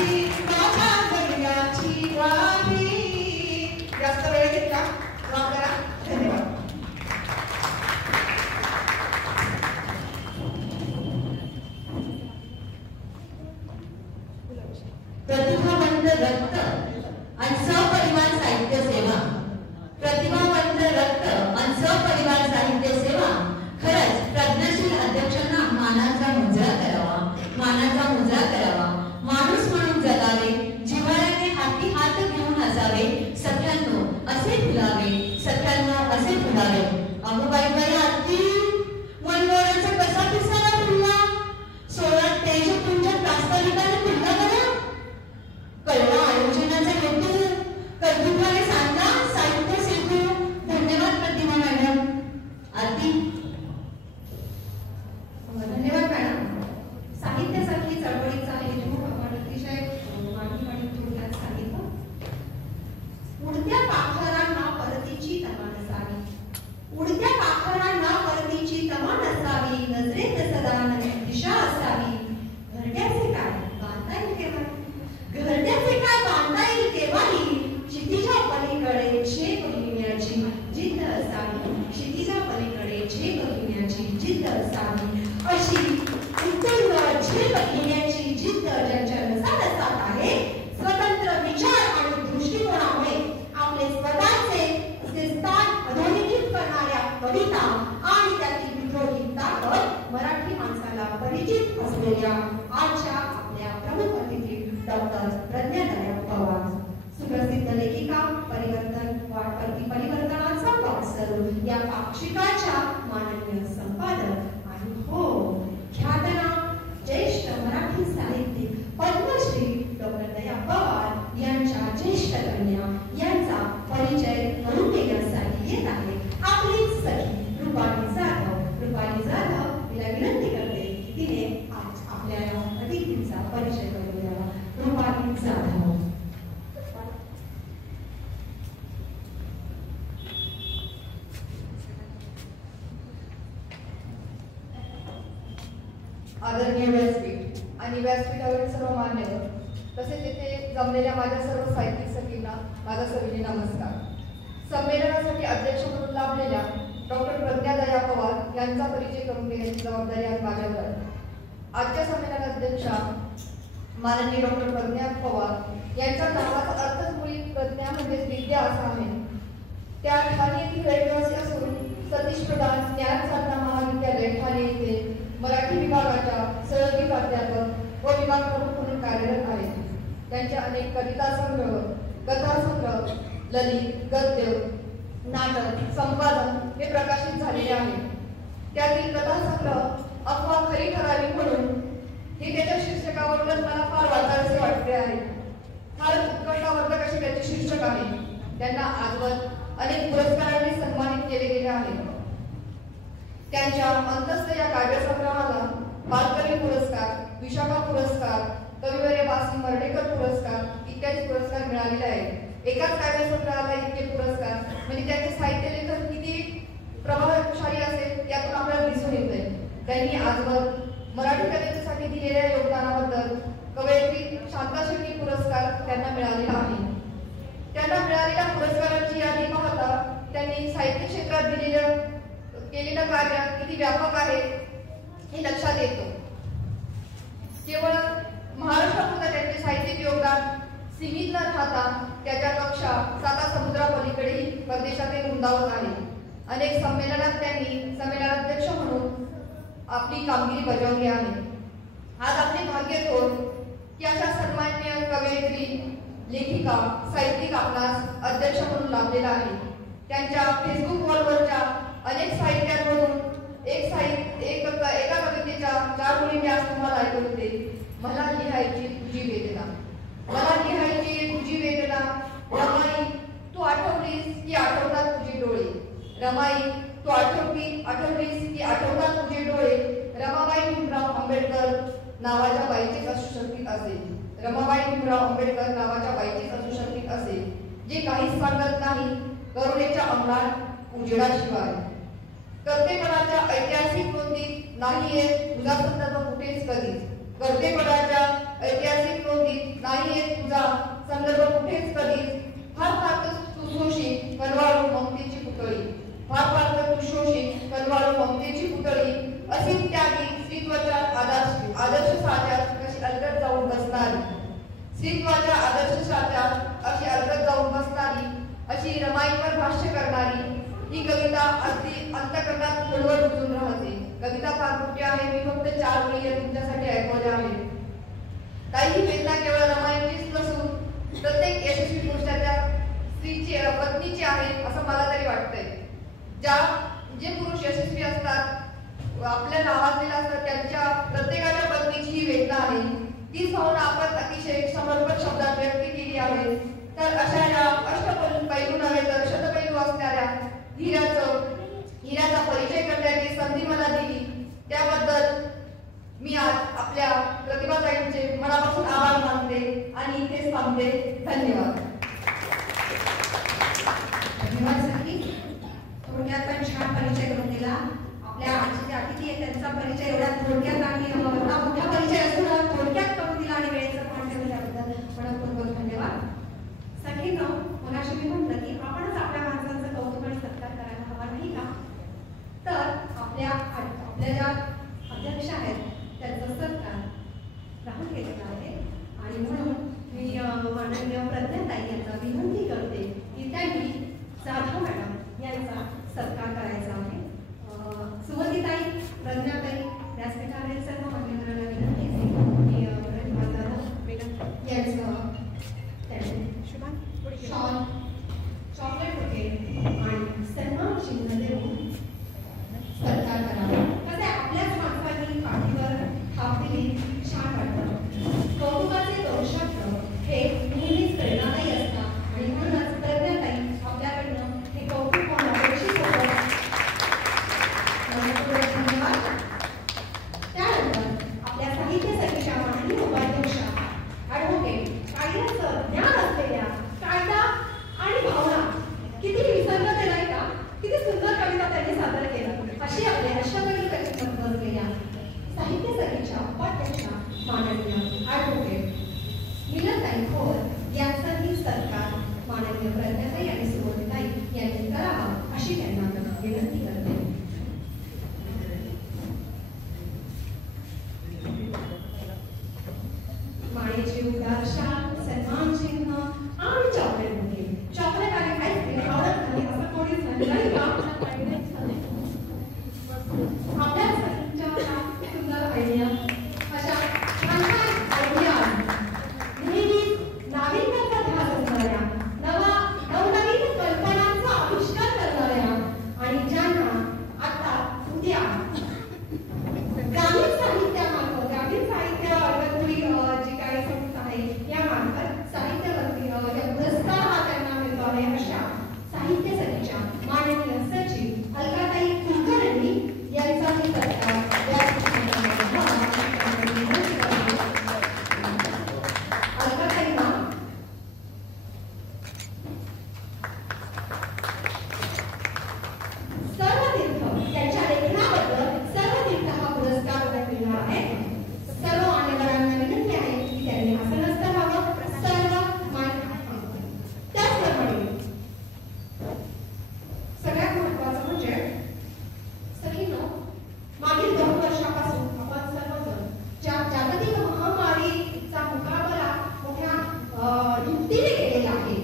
ग्वाही माझ्या जगण्याची ग्वाही. जास्त वेळ घेतला माफ करा. धन्यवाद. प्रतिभावंत रक्त आणि सहपरिवार साहित्य सेवा. प्रतिभावंत रक्त आणि सहपरिवार साहित्य सेवा. खरंच प्रज्ञाशील अध्यक्षांना मानाचा मुजरा करावा, मानाचा मुजरा करावा. माणूस म्हणून जगावे, जिव्हाळ्याने हाती हात घेऊन असावे. सख्यांनो असे फुलावे, सख्यांनो असे फुलावे. अगोबाई बाई आरती मनमोहनाचा कसा पिसारा फुलला. 16 तेजपुंज प्रास्ताविकाने फुलला बरं. कळवा आयोजनाचा हेतू कर्तृत्वाने सांगा साहित्य सेतू. धन्यवाद प्रतिमा मॅडम. आरती. धन्यवाद मॅडम. साहित्यासाठी चळवळीचा हेतू आपण अतिशय मांडणी थोडक्यात सांगितलं. उडत्या पाखरांना परतीची तमा नसावी, उडत्या पाखरांना परतीची तमा नसावी. नजरेत सदा नवी दिशा असावी. घरट्याचे काय बांधता येईल केव्हा, घरट्याचे काय बांधता येईल केव्हाही. क्षितिजा पलीकडे झेप घेण्याची जिद्द असावी, क्षितिजा पलीकडे झेप घेण्याची जिद्द असावी. अशी उत्तुंग झेप घेण्याची जिद्द ज्यांच्या नसानसात आहे, स्वतंत्र विचार आणि दृष्टिकोनामुळे आपले स्वतःचे असे स्थान अधोरेखित करणाऱ्या कविता आणि त्याची विद्रोही ताकद मराठी माणसाला परिचित असलेल्या आजच्या आपल्या प्रमुख अतिथी डॉक्टर प्रज्ञादया पवार. सुप्रसिद्ध लेखिका, परिवर्तनाचा वाटसरू या पाक्षिकाच्या माननीय संपादक आणि हो ख्यातनाम ज्येष्ठ मराठी साहित्यिक पद्मश्री डॉक्टर दया पवार यांच्या ज्येष्ठ कन्या यांचा परिचय करून देण्यासाठी येत आहे आपलीच सखी रुपाली जाधव. रुपाली जाधव तिला विनंती करते की तिने आज आपल्या अतिथींचा परिचय करून द्यावा. रुपाली जाधव. आदरणीय व्यासपीठ आणि व्यासपीठावरील सर्व मान्यवर, तसेच येथे जमलेल्या माझ्या सर्व साहित्यिक सखींना माझा सविनय नमस्कार. संमेलनासाठी अध्यक्ष म्हणून लाभलेल्या डॉक्टर प्रज्ञादया पवार यांचा परिचय करून देण्याची जबाबदारी आज माझ्यावर आहे. आजच्या संमेलनाध्यक्षा माननीय डॉक्टर प्रज्ञा पवार यांच्या नावाचा अर्थच मुळी प्रज्ञा म्हणजे विद्या असा आहे. त्या ठाणे येथील रहिवासी असून सतीश प्रधान ज्ञान साधना महाविद्यालय ठाणे येथे मराठी विभागाच्या सहयोगी प्राध्यापक व विभाग प्रमुख म्हणून कार्यरत आहेत. त्यांचे अनेक कविता संग्रह, कथा संग्रह, ललित, गद्य, नाटक, संपादन हे प्रकाशित झालेले आहे. त्यातील कथा संग्रह अफवा खरी ठरावी म्हणून हे त्याच्या शीर्षकावरूनच मला फार वाचावेसे वाटते आहे. फार उत्कर्षावर्धक असे त्याचे शीर्षक आहे. त्यांना आजवर अनेक पुरस्कारांनी सन्मानित केले गेले आहे. त्यांच्या अंतस्थ या काव्यसंग्रहाला बालकवी पुरस्कार, विशाखा पुरस्कार, कविवर्य बासी मर्ढेकर पुरस्कार इत्यादी पुरस्कार मिळालेले आहेत. एकाच काव्यसंग्रहाला इतके पुरस्कार म्हणजे त्यांचे साहित्य लेखन किती प्रभावशाली असेल यातून आपल्याला दिसून येते. त्यांनी आजवर मराठी कवितेसाठी दिलेल्या योगदानाबद्दल कवयित्री शांता शेट्टी पुरस्कार त्यांना मिळालेला आहे. त्यांना मिळालेल्या पुरस्कारांची यादी पाहता त्यांनी साहित्य क्षेत्रात केलेलं कार्य किती व्यापक आहे हे लक्षात येतो. केवळ महाराष्ट्रापुरतं त्यांचे साहित्यिक योगदान सीमित न राहता त्याच्या कक्षा 7 समुद्रापलीकडेही परदेशातही रुंदावत आहे. अनेक संमेलनात त्यांनी संमेलनाध्यक्ष म्हणून आपली कामगिरी बजावली आहे. आज आपले भाग्य थोर की अशा सन्माननीय कवयित्री, लेखिका, साहित्यिक आपणास अध्यक्ष म्हणून लाभलेला आहे. त्यांच्या फेसबुक वॉलवरच्या अनेक साहित्यांमधून एका कवितेच्या 4 ओळी मी आज तुम्हाला ऐकवत होते. मला लिहायची तुझी वेदना, मला लिहायची तुझी वेदना, रमाई तू आठवलीस की आठवतात तुझे डोळे, रमाई तू आठवलीस की आठवतात तुझे डोळे. रमाबाई भीमराव आंबेडकर नावाच्या बाईचीच असू शकतील असेल, रमाबाई भीमराव आंबेडकर नावाच्या बाईचीच असू शकतील असेल, जे काहीच सांगत नाही करुणेच्या अंमलात उजेडाशिवाय. कर्तेपणाच्या ऐतिहासिक नोंदीत नाही येत तुझा संदर्भ कुठेच कधीच, कर्तेपणाच्या ऐतिहासिक नोंदीत नाही संदर्भ कुठेच कधीच फार फार सुशोषित कनवाळू ममतेची पुतळी फार फार सुशोषित कनवाळू ममतेची पुतळी अशी त्यागी स्त्रीत्वाच्या आदर्श साच्यात कशी अलगद जाऊन बसणारी स्त्रीत्वाच्या आदर्श साच्यात अशी अलगद जाऊन बसणारी अशी रमाईवर भाष्य करणारी ही कविता अगदी अंतःकरणात खोलवर रुजून राहते. कविता फार मोठी आहे. मी फक्त 4 ओळी तुमच्यासाठी ऐकवल्या आहेत. ताई ही वेदना केवळ रमाईचीच नसून प्रत्येक यशस्वी पुरुषाच्या स्त्रीची पत्नीची आहे असं मला तरी वाटतंय. जे पुरुष यशस्वी असतात आपल्या नावाजलेला असतात त्यांच्या प्रत्येकाच्या पत्नीची ही वेदना आहे. तीच भावना आपण अतिशय समर्पक शब्दात व्यक्त केली आहे. तर अशा या अष्टपैलू नव्हे तर शतपैलू असणाऱ्या हिऱ्याचा परिचय करण्याची संधी मला दिली त्याबद्दल मी आज आपल्या प्रतिभाताईंचे मनापासून आभार मानते आणि इथेच थांबते. धन्यवाद. धन्यवाद सखी. थोडक्यात पण छान परिचय करून दिला. आपल्या आजचे जे अतिथी आहेत त्यांचा परिचय एवढ्या थोडक्यात आणि एवढा मोठा परिचय असून थोडक्यात करून दिला आणि वेळेचं पान ठेवलं त्याबद्दल मनपूर्वक धन्यवाद. सखींनो, मगाशी मी म्हटलं की आपणच आपल्या माणसांचं कौतुक आणि सत्कार करायला हवा नाही का? तर आपल्या ज्या अध्यक्ष आहेत त्यांचा सत्कार राहून गेलेला आहे आणि म्हणून मी माननीय प्रज्ञाताई यांना विनंती करते की त्यांनी जाधव मॅडम यांचा सत्कार करायचा आहे. सुमतीताई, प्रज्ञाताई, व्यासपीठावरील सर्व मान्यवरांना विनंती की प्रतिभा जाधव यांचं चॉकलेट बुके आणि सन्मान चिन्ह देऊन सत्कार करावा. कसं आपल्याच माणसांनी पाठीवर थाप दिली छान वाटतं. कौतुकाचे 2 शब्द हे नेहमीच प्रेरणादायी असतात आणि म्हणूनच प्रज्ञाताई आपल्याकडनं हे कौतुक होणं अपेक्षित होतं. धन्यवाद. त्यानंतर आपल्या साहित्य सभेच्या माननीय उपाध्यक्षा ॲडव्होकेट कायद्याचं ज्ञान असलेल्या कायदा आणि भावना किती विसर्ग केलाय का? किती सुंदर कविता त्यांनी सादर केला. अशी आपल्या अष्टपैलू व्यक्तिमत्व असलेल्या साहित्य सभेच्या उपाध्यक्षा माननीय ॲडव्होकेट मिलनताई खोर यांचाही सत्कार माननीय प्रज्ञाताई आणि सुमतीताई यांनी करावा अशी त्यांना विनंती करते. माळेचे उदार शाल, सन्मान चिन्ह आणि चॉकलेट बुके. चॉकलेट आणि आईस्क्रीम आवडत नाही असं कोणीच नाही का? आपल्या सगळ्यांच्या सुंदर आयडिया अशा छान छान आयडिया नेहमी नाविन्याचा ध्यास असणाऱ्या नवनवीन कल्पनांचा आविष्कार करणाऱ्या आणि ज्यांना आता उद्या ग्रामीण साहित्यामार्फत ग्रामीण साहित्य अडवणुरी जी काही संस्था आहे यामार्फत साहित्यवरती पुरस्कार हा त्यांना मिळतो आहे. अशा साहित्य सभेच्या माननीय सचिव अलकाताई कुलकर्णी यांचाही सत्कार अलकाताईंना सर्वतीर्थ त्यांच्या लेखनाबद्दल सर्वतीर्थ हा पुरस्कार मिळणार आहे. सर्व मान्यवरांना विनंती आहे की त्यांनी आसनस्थ राहावं. त्याचप्रमाणे सगळ्यात महत्वाचं म्हणजे सखींनो, मागील 2 वर्षापासून आपण सर्वजण ज्या जागतिक महामारीचा मुकाबला मोठ्या युक्तीने केलेला आहे.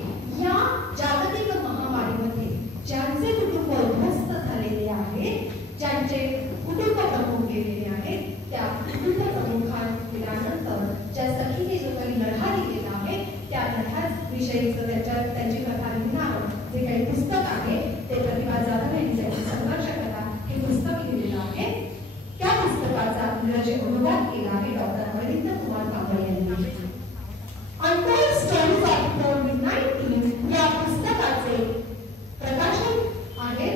या जागतिक महामारीमध्ये ज्यांचे कुटुंब उद्ध्वस्त झालेले आहेत, ज्यांचे कुटुंब प्रमुख गेलेले आहेत, त्या कुटुंब प्रमुखांनंतर ज्या सखीने जो काही लढा दिलेला आहे त्या लढ्याविषयीचं त्यांची कथा लिहिणारं जे काही पुस्तक आहे ते प्रतिभा जाधव यांनी संघर्ष कथा हे पुस्तक लिहिलेलं आहे. त्या पुस्तकाचा अनुवाद केला आहे डॉक्टर अरविंद कुमार कांबळे यांनी. अनटोल्ड स्टोरीज ऑफ कोविड-19 या पुस्तकाचे प्रकाशन आहे.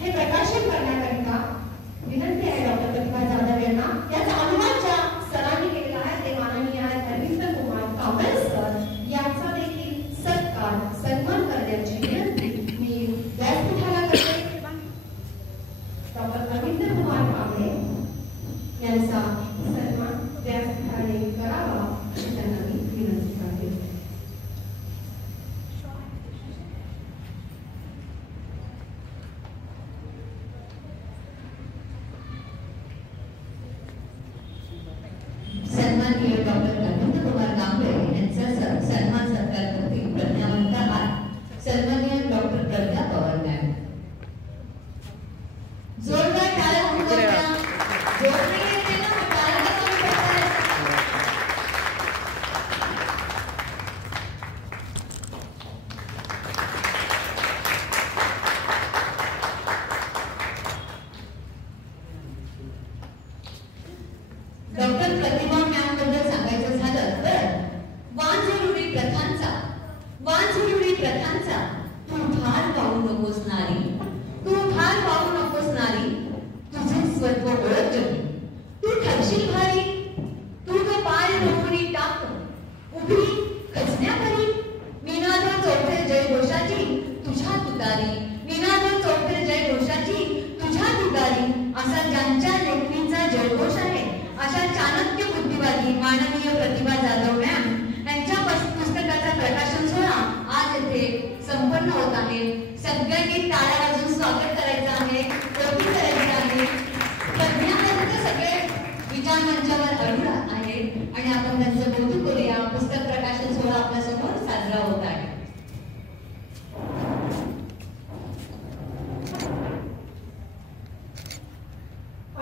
हे प्रकाशन करण्याकरिता विनंती आहे डॉक्टर प्रतिभा जाधव यांना. याचा अनुवाद ज्या सरांनी केलेला आहे ते माननीय अरविंद कुमार कांबळे सर यांचा देखील सन्मान करण्याची विनंती मी व्यासपीठाला करते. डॉक्टर अरविंद कुमार कांबळे यांचा सन्मान व्यासपीठाने करावा अशी त्यांना मी विनंती करते. सन्माननीय डॉक्टर अरविंद कुमार कांबळे यांचा सन्मान सत्कार करतील प्रज्ञावंत हात सन्माननीय डॉक्टर प्रज्ञा पवार मॅम. जोरदार टाळ्या वाजवा. जोरदार येते ना टाळ्या वाजवा. डॉक्टर प्रतिभा मॅम बद्दल सांगायचं झालं तर वांझरुडी प्रथांचा तू भार वाहू नकोस नारी, तू भार वाहू नकोस नारी, तुझे स्वत्व ओळख जगी, तू ठरशील भारी, तू तो पाय रोखडी टाक उभी खचण्याकरी, निनाद चौथे जय घोषाची तुझ्या तुतारी, निनाद चौथे जय घोषाची तुझ्या तुतारी, असा ज्यांच्या लेखणीचा जयघोष आहे अशा चाणक्य बुद्धिवादी माननीय प्रतिभा जाधव मॅम यांच्या पुस्तकाचा प्रकाशन सोहळा आज येथे संपन्न होत आहे. सगळ्यांनी टाळ्या वाजवून स्वागत करायचं आहे, कौतुक करायचं आहे. प्रज्ञावंत सगळे विचार मंचावर अडून आहेत आणि आपण त्यांचं कौतुक करूया. पुस्तक प्रकाशन सोहळा आपल्या समोर साजरा होत आहे.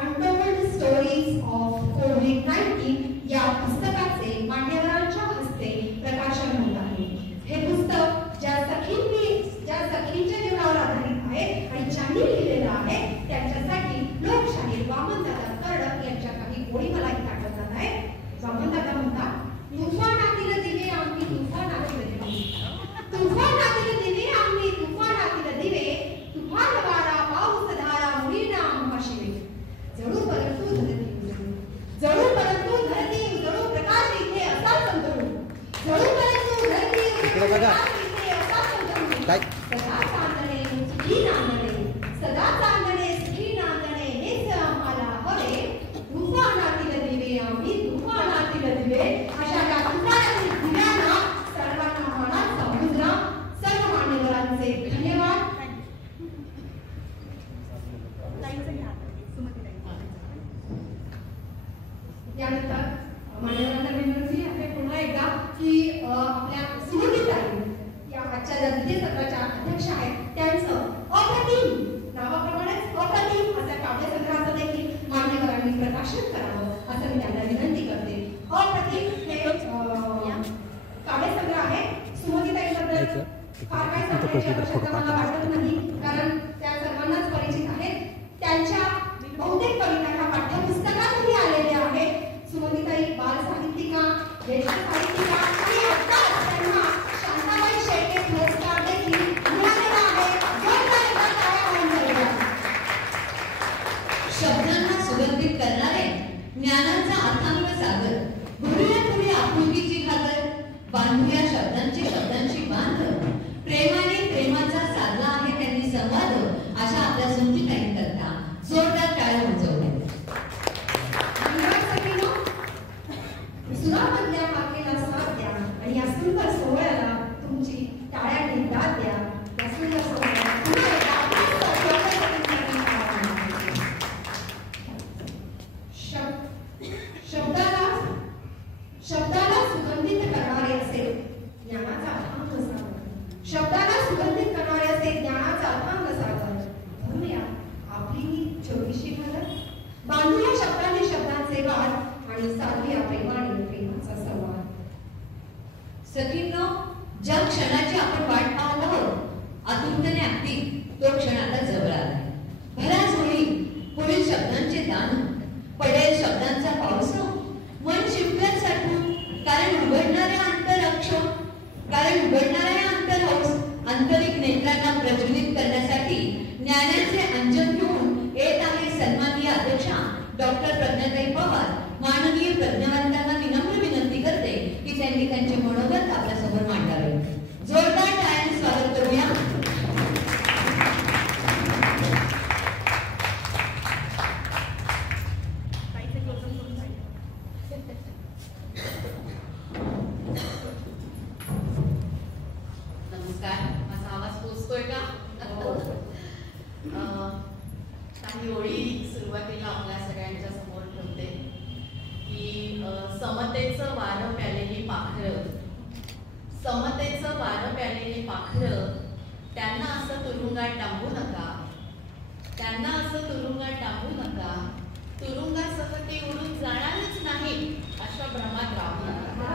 अनटोल्ड स्टोरीज ऑफ कोविड-19 या पुस्तकाचे मान्यवरांच्या हस्ते प्रकाशन होत आहे. हे पुस्तक ज्या सखींच्या जीवनावर आधारित आहे आणि ज्यांनी लिहिलेलं आहे त्यांच्यासाठी लोकशाहीर वामनदादा कर्डक यांच्या काही ओळी मला इथे आठवतात आहे. वामनदादा म्हणतात, तुफानातील दिवे आम्ही तुफानातील दिवे, तुफानातील दिवे आम्ही तुफानातील दिवे, तुफान वारा पाऊस धारा मुलीना आम्हाशिवे, जळू परंतु धरती उजळू, जळू परंतु धरती उजळू, प्रकाश इथे असा संतळू, जळू परंतु धरती उजळू, प्रकाश इथे असा संतळू, सदा चांदणे सुखी नांदणे, सदा चांदणे सुखी नांदणे, हेच आम्हाला हवे, तुफानातील दिवे आम्ही तुफानातील दिवे, अशा या तुफानातील दिव्यांना सर्वांना मनात समुद्रा. सर्व मान्यवरांचे धन्यवाद. यानंतर मान्यवरांना विनंती आहे पुन्हा एकदा की आपल्या सुमतीताई या आजच्या द्वितीय सत्राच्या अध्यक्ष आहेत, त्यांचं अप्रतिम नावाप्रमाणेच अप्रतिम अशा काव्यसंग्रहाचं देखील मान्यवरांनी प्रकाशन करावं असं मी त्यांना विनंती करते. अप्रतिम हे काव्यसंग्रह आहे. सुमतीताईबद्दल फार काय सांगायची आवश्यकता मला वाटत नाही, कारण त्या सर्वांनाच परिचित आहेत. त्यांच्या बहुतेक कविता ह्या पाठ्यपुस्तकातही आलेल्या आहेत. सुमतीताई बाल साहित्यिका, ज्येष्ठ साहित्यिका आणि आत्ताच त्यांना शांताबाई शेळके पुरस्कार देखील मिळालेला आहे. जोरदार एकदा टाळ्या वाजवून जाऊया. शब्दांना सुगंधित करणारे ज्ञानाचा अथांग सागर, भरूया पुढे आपुलकीची घागर, बांधूया शब्दांची बांध, प्रेमाने प्रेमाचा साधला आहे त्यांनी संवाद, अशा आपल्या सुमतीताई करता जोरदार टाळ्या वाजवल्या. सुरामधल्या मातेला साथ द्या आणि या सुंदर सोहळ्याला तुमची टाळ्यांनी दाद द्या. या सुंदर सोहळ्याला पुन्हा एकदा शब्दाला सुगंधित करणारे असे ज्ञानाचा अथांग सागर, शब्दाला सुगंधित करणारे असे ज्ञानाचा अथांग सागर, धरूया आपली ही छोटीशी घागर, बांधूया शब्दांनी शब्दांचे वाद आणि साधूया प्रेमाने प्रेमाचा संवाद. सखींनो, ज्या क्षणाची आपण वाट पाहत आहोत आतुरतेने अगदी तो क्षण आता जवळ आला. भरास होईल पुढील शब्दांचे दान, पडेल शब्दांचा पाऊस, मन शिंपल्यात साठून, कारण उघडणाऱ्या अंतरहौस आंतरिक नेत्रांना प्रज्वलित करण्यासाठी ज्ञानाचे अंजन घेऊन येत आहे सन्माननीय अध्यक्षा डॉक्टर प्रज्ञाताई पवार. माननीय प्रज्ञावंतांना विनम्र विनंती करते की त्यांनी त्यांचे मनोगत आपल्यासमोर मांडावे. जोरदार टाळ्यांनी स्वागत करूया. नमस्कार, माझा आवाज पोचतोय का? काही ओळी सुरुवातीला आपल्या सगळ्यांच्या समोर ठेवते की समतेचं वारं प्यालेली पाखरं, समतेचं वारं प्यालेली पाखरं, त्यांना असं तुरुंगात डांबू नका, त्यांना असं तुरुंगात डांबू नका, तुरुंगासह ते उडून जाणारच नाही अशा भ्रमात राहू नका.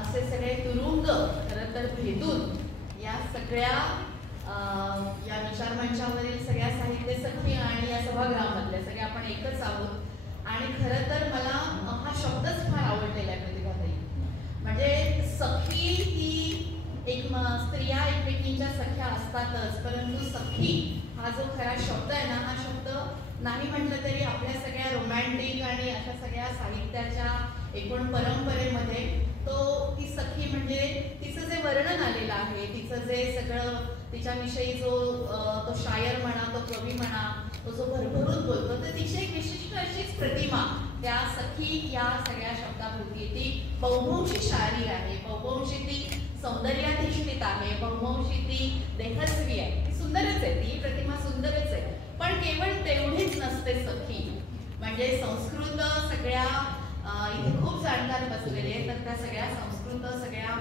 असे सगळे तुरुंग खरं तर भेदून या सगळ्या या विचारमंचावरील सगळ्या साहित्य सखी आणि या सभागृहामधल्या सगळे आपण एकच आहोत. आणि खरं तर मला हा शब्दच फार आवडलेला आहे प्रतिभाताई. म्हणजे सखी ही एक स्त्रिया एकमेकींच्या सख्या असतातच, परंतु सखी हा जो खरा शब्द आहे ना, हा शब्द नाही म्हटलं तरी आपल्या सगळ्या रोमॅन्टिक आणि अशा सगळ्या साहित्याच्या एकूण परंपरेमध्ये तो ती सखी म्हणजे तिचं जे वर्णन आलेलं आहे, तिचं जे सगळं तिच्याविषयी जो तो शायर म्हणा, तो कवी म्हणा, तो जो भरभरून बोलतो, तर तिची एक विशिष्ट अशीच प्रतिमा त्या सखी या सगळ्या शब्दाभोवती. ती बहुवंशी शारीर आहे, बहुवंशी ती सौंदर्याधिष्ठित आहे, बहुवंशी ती देहस्वी आहे. ती सुंदरच आहे, ती प्रतिमा सुंदरच आहे. पण केवळ तेवढीच नसते सखी. म्हणजे संस्कृत सगळ्या इथे खूप जाणकार बसलेले आहेत, तर त्या सगळ्या संस्कृत सगळ्या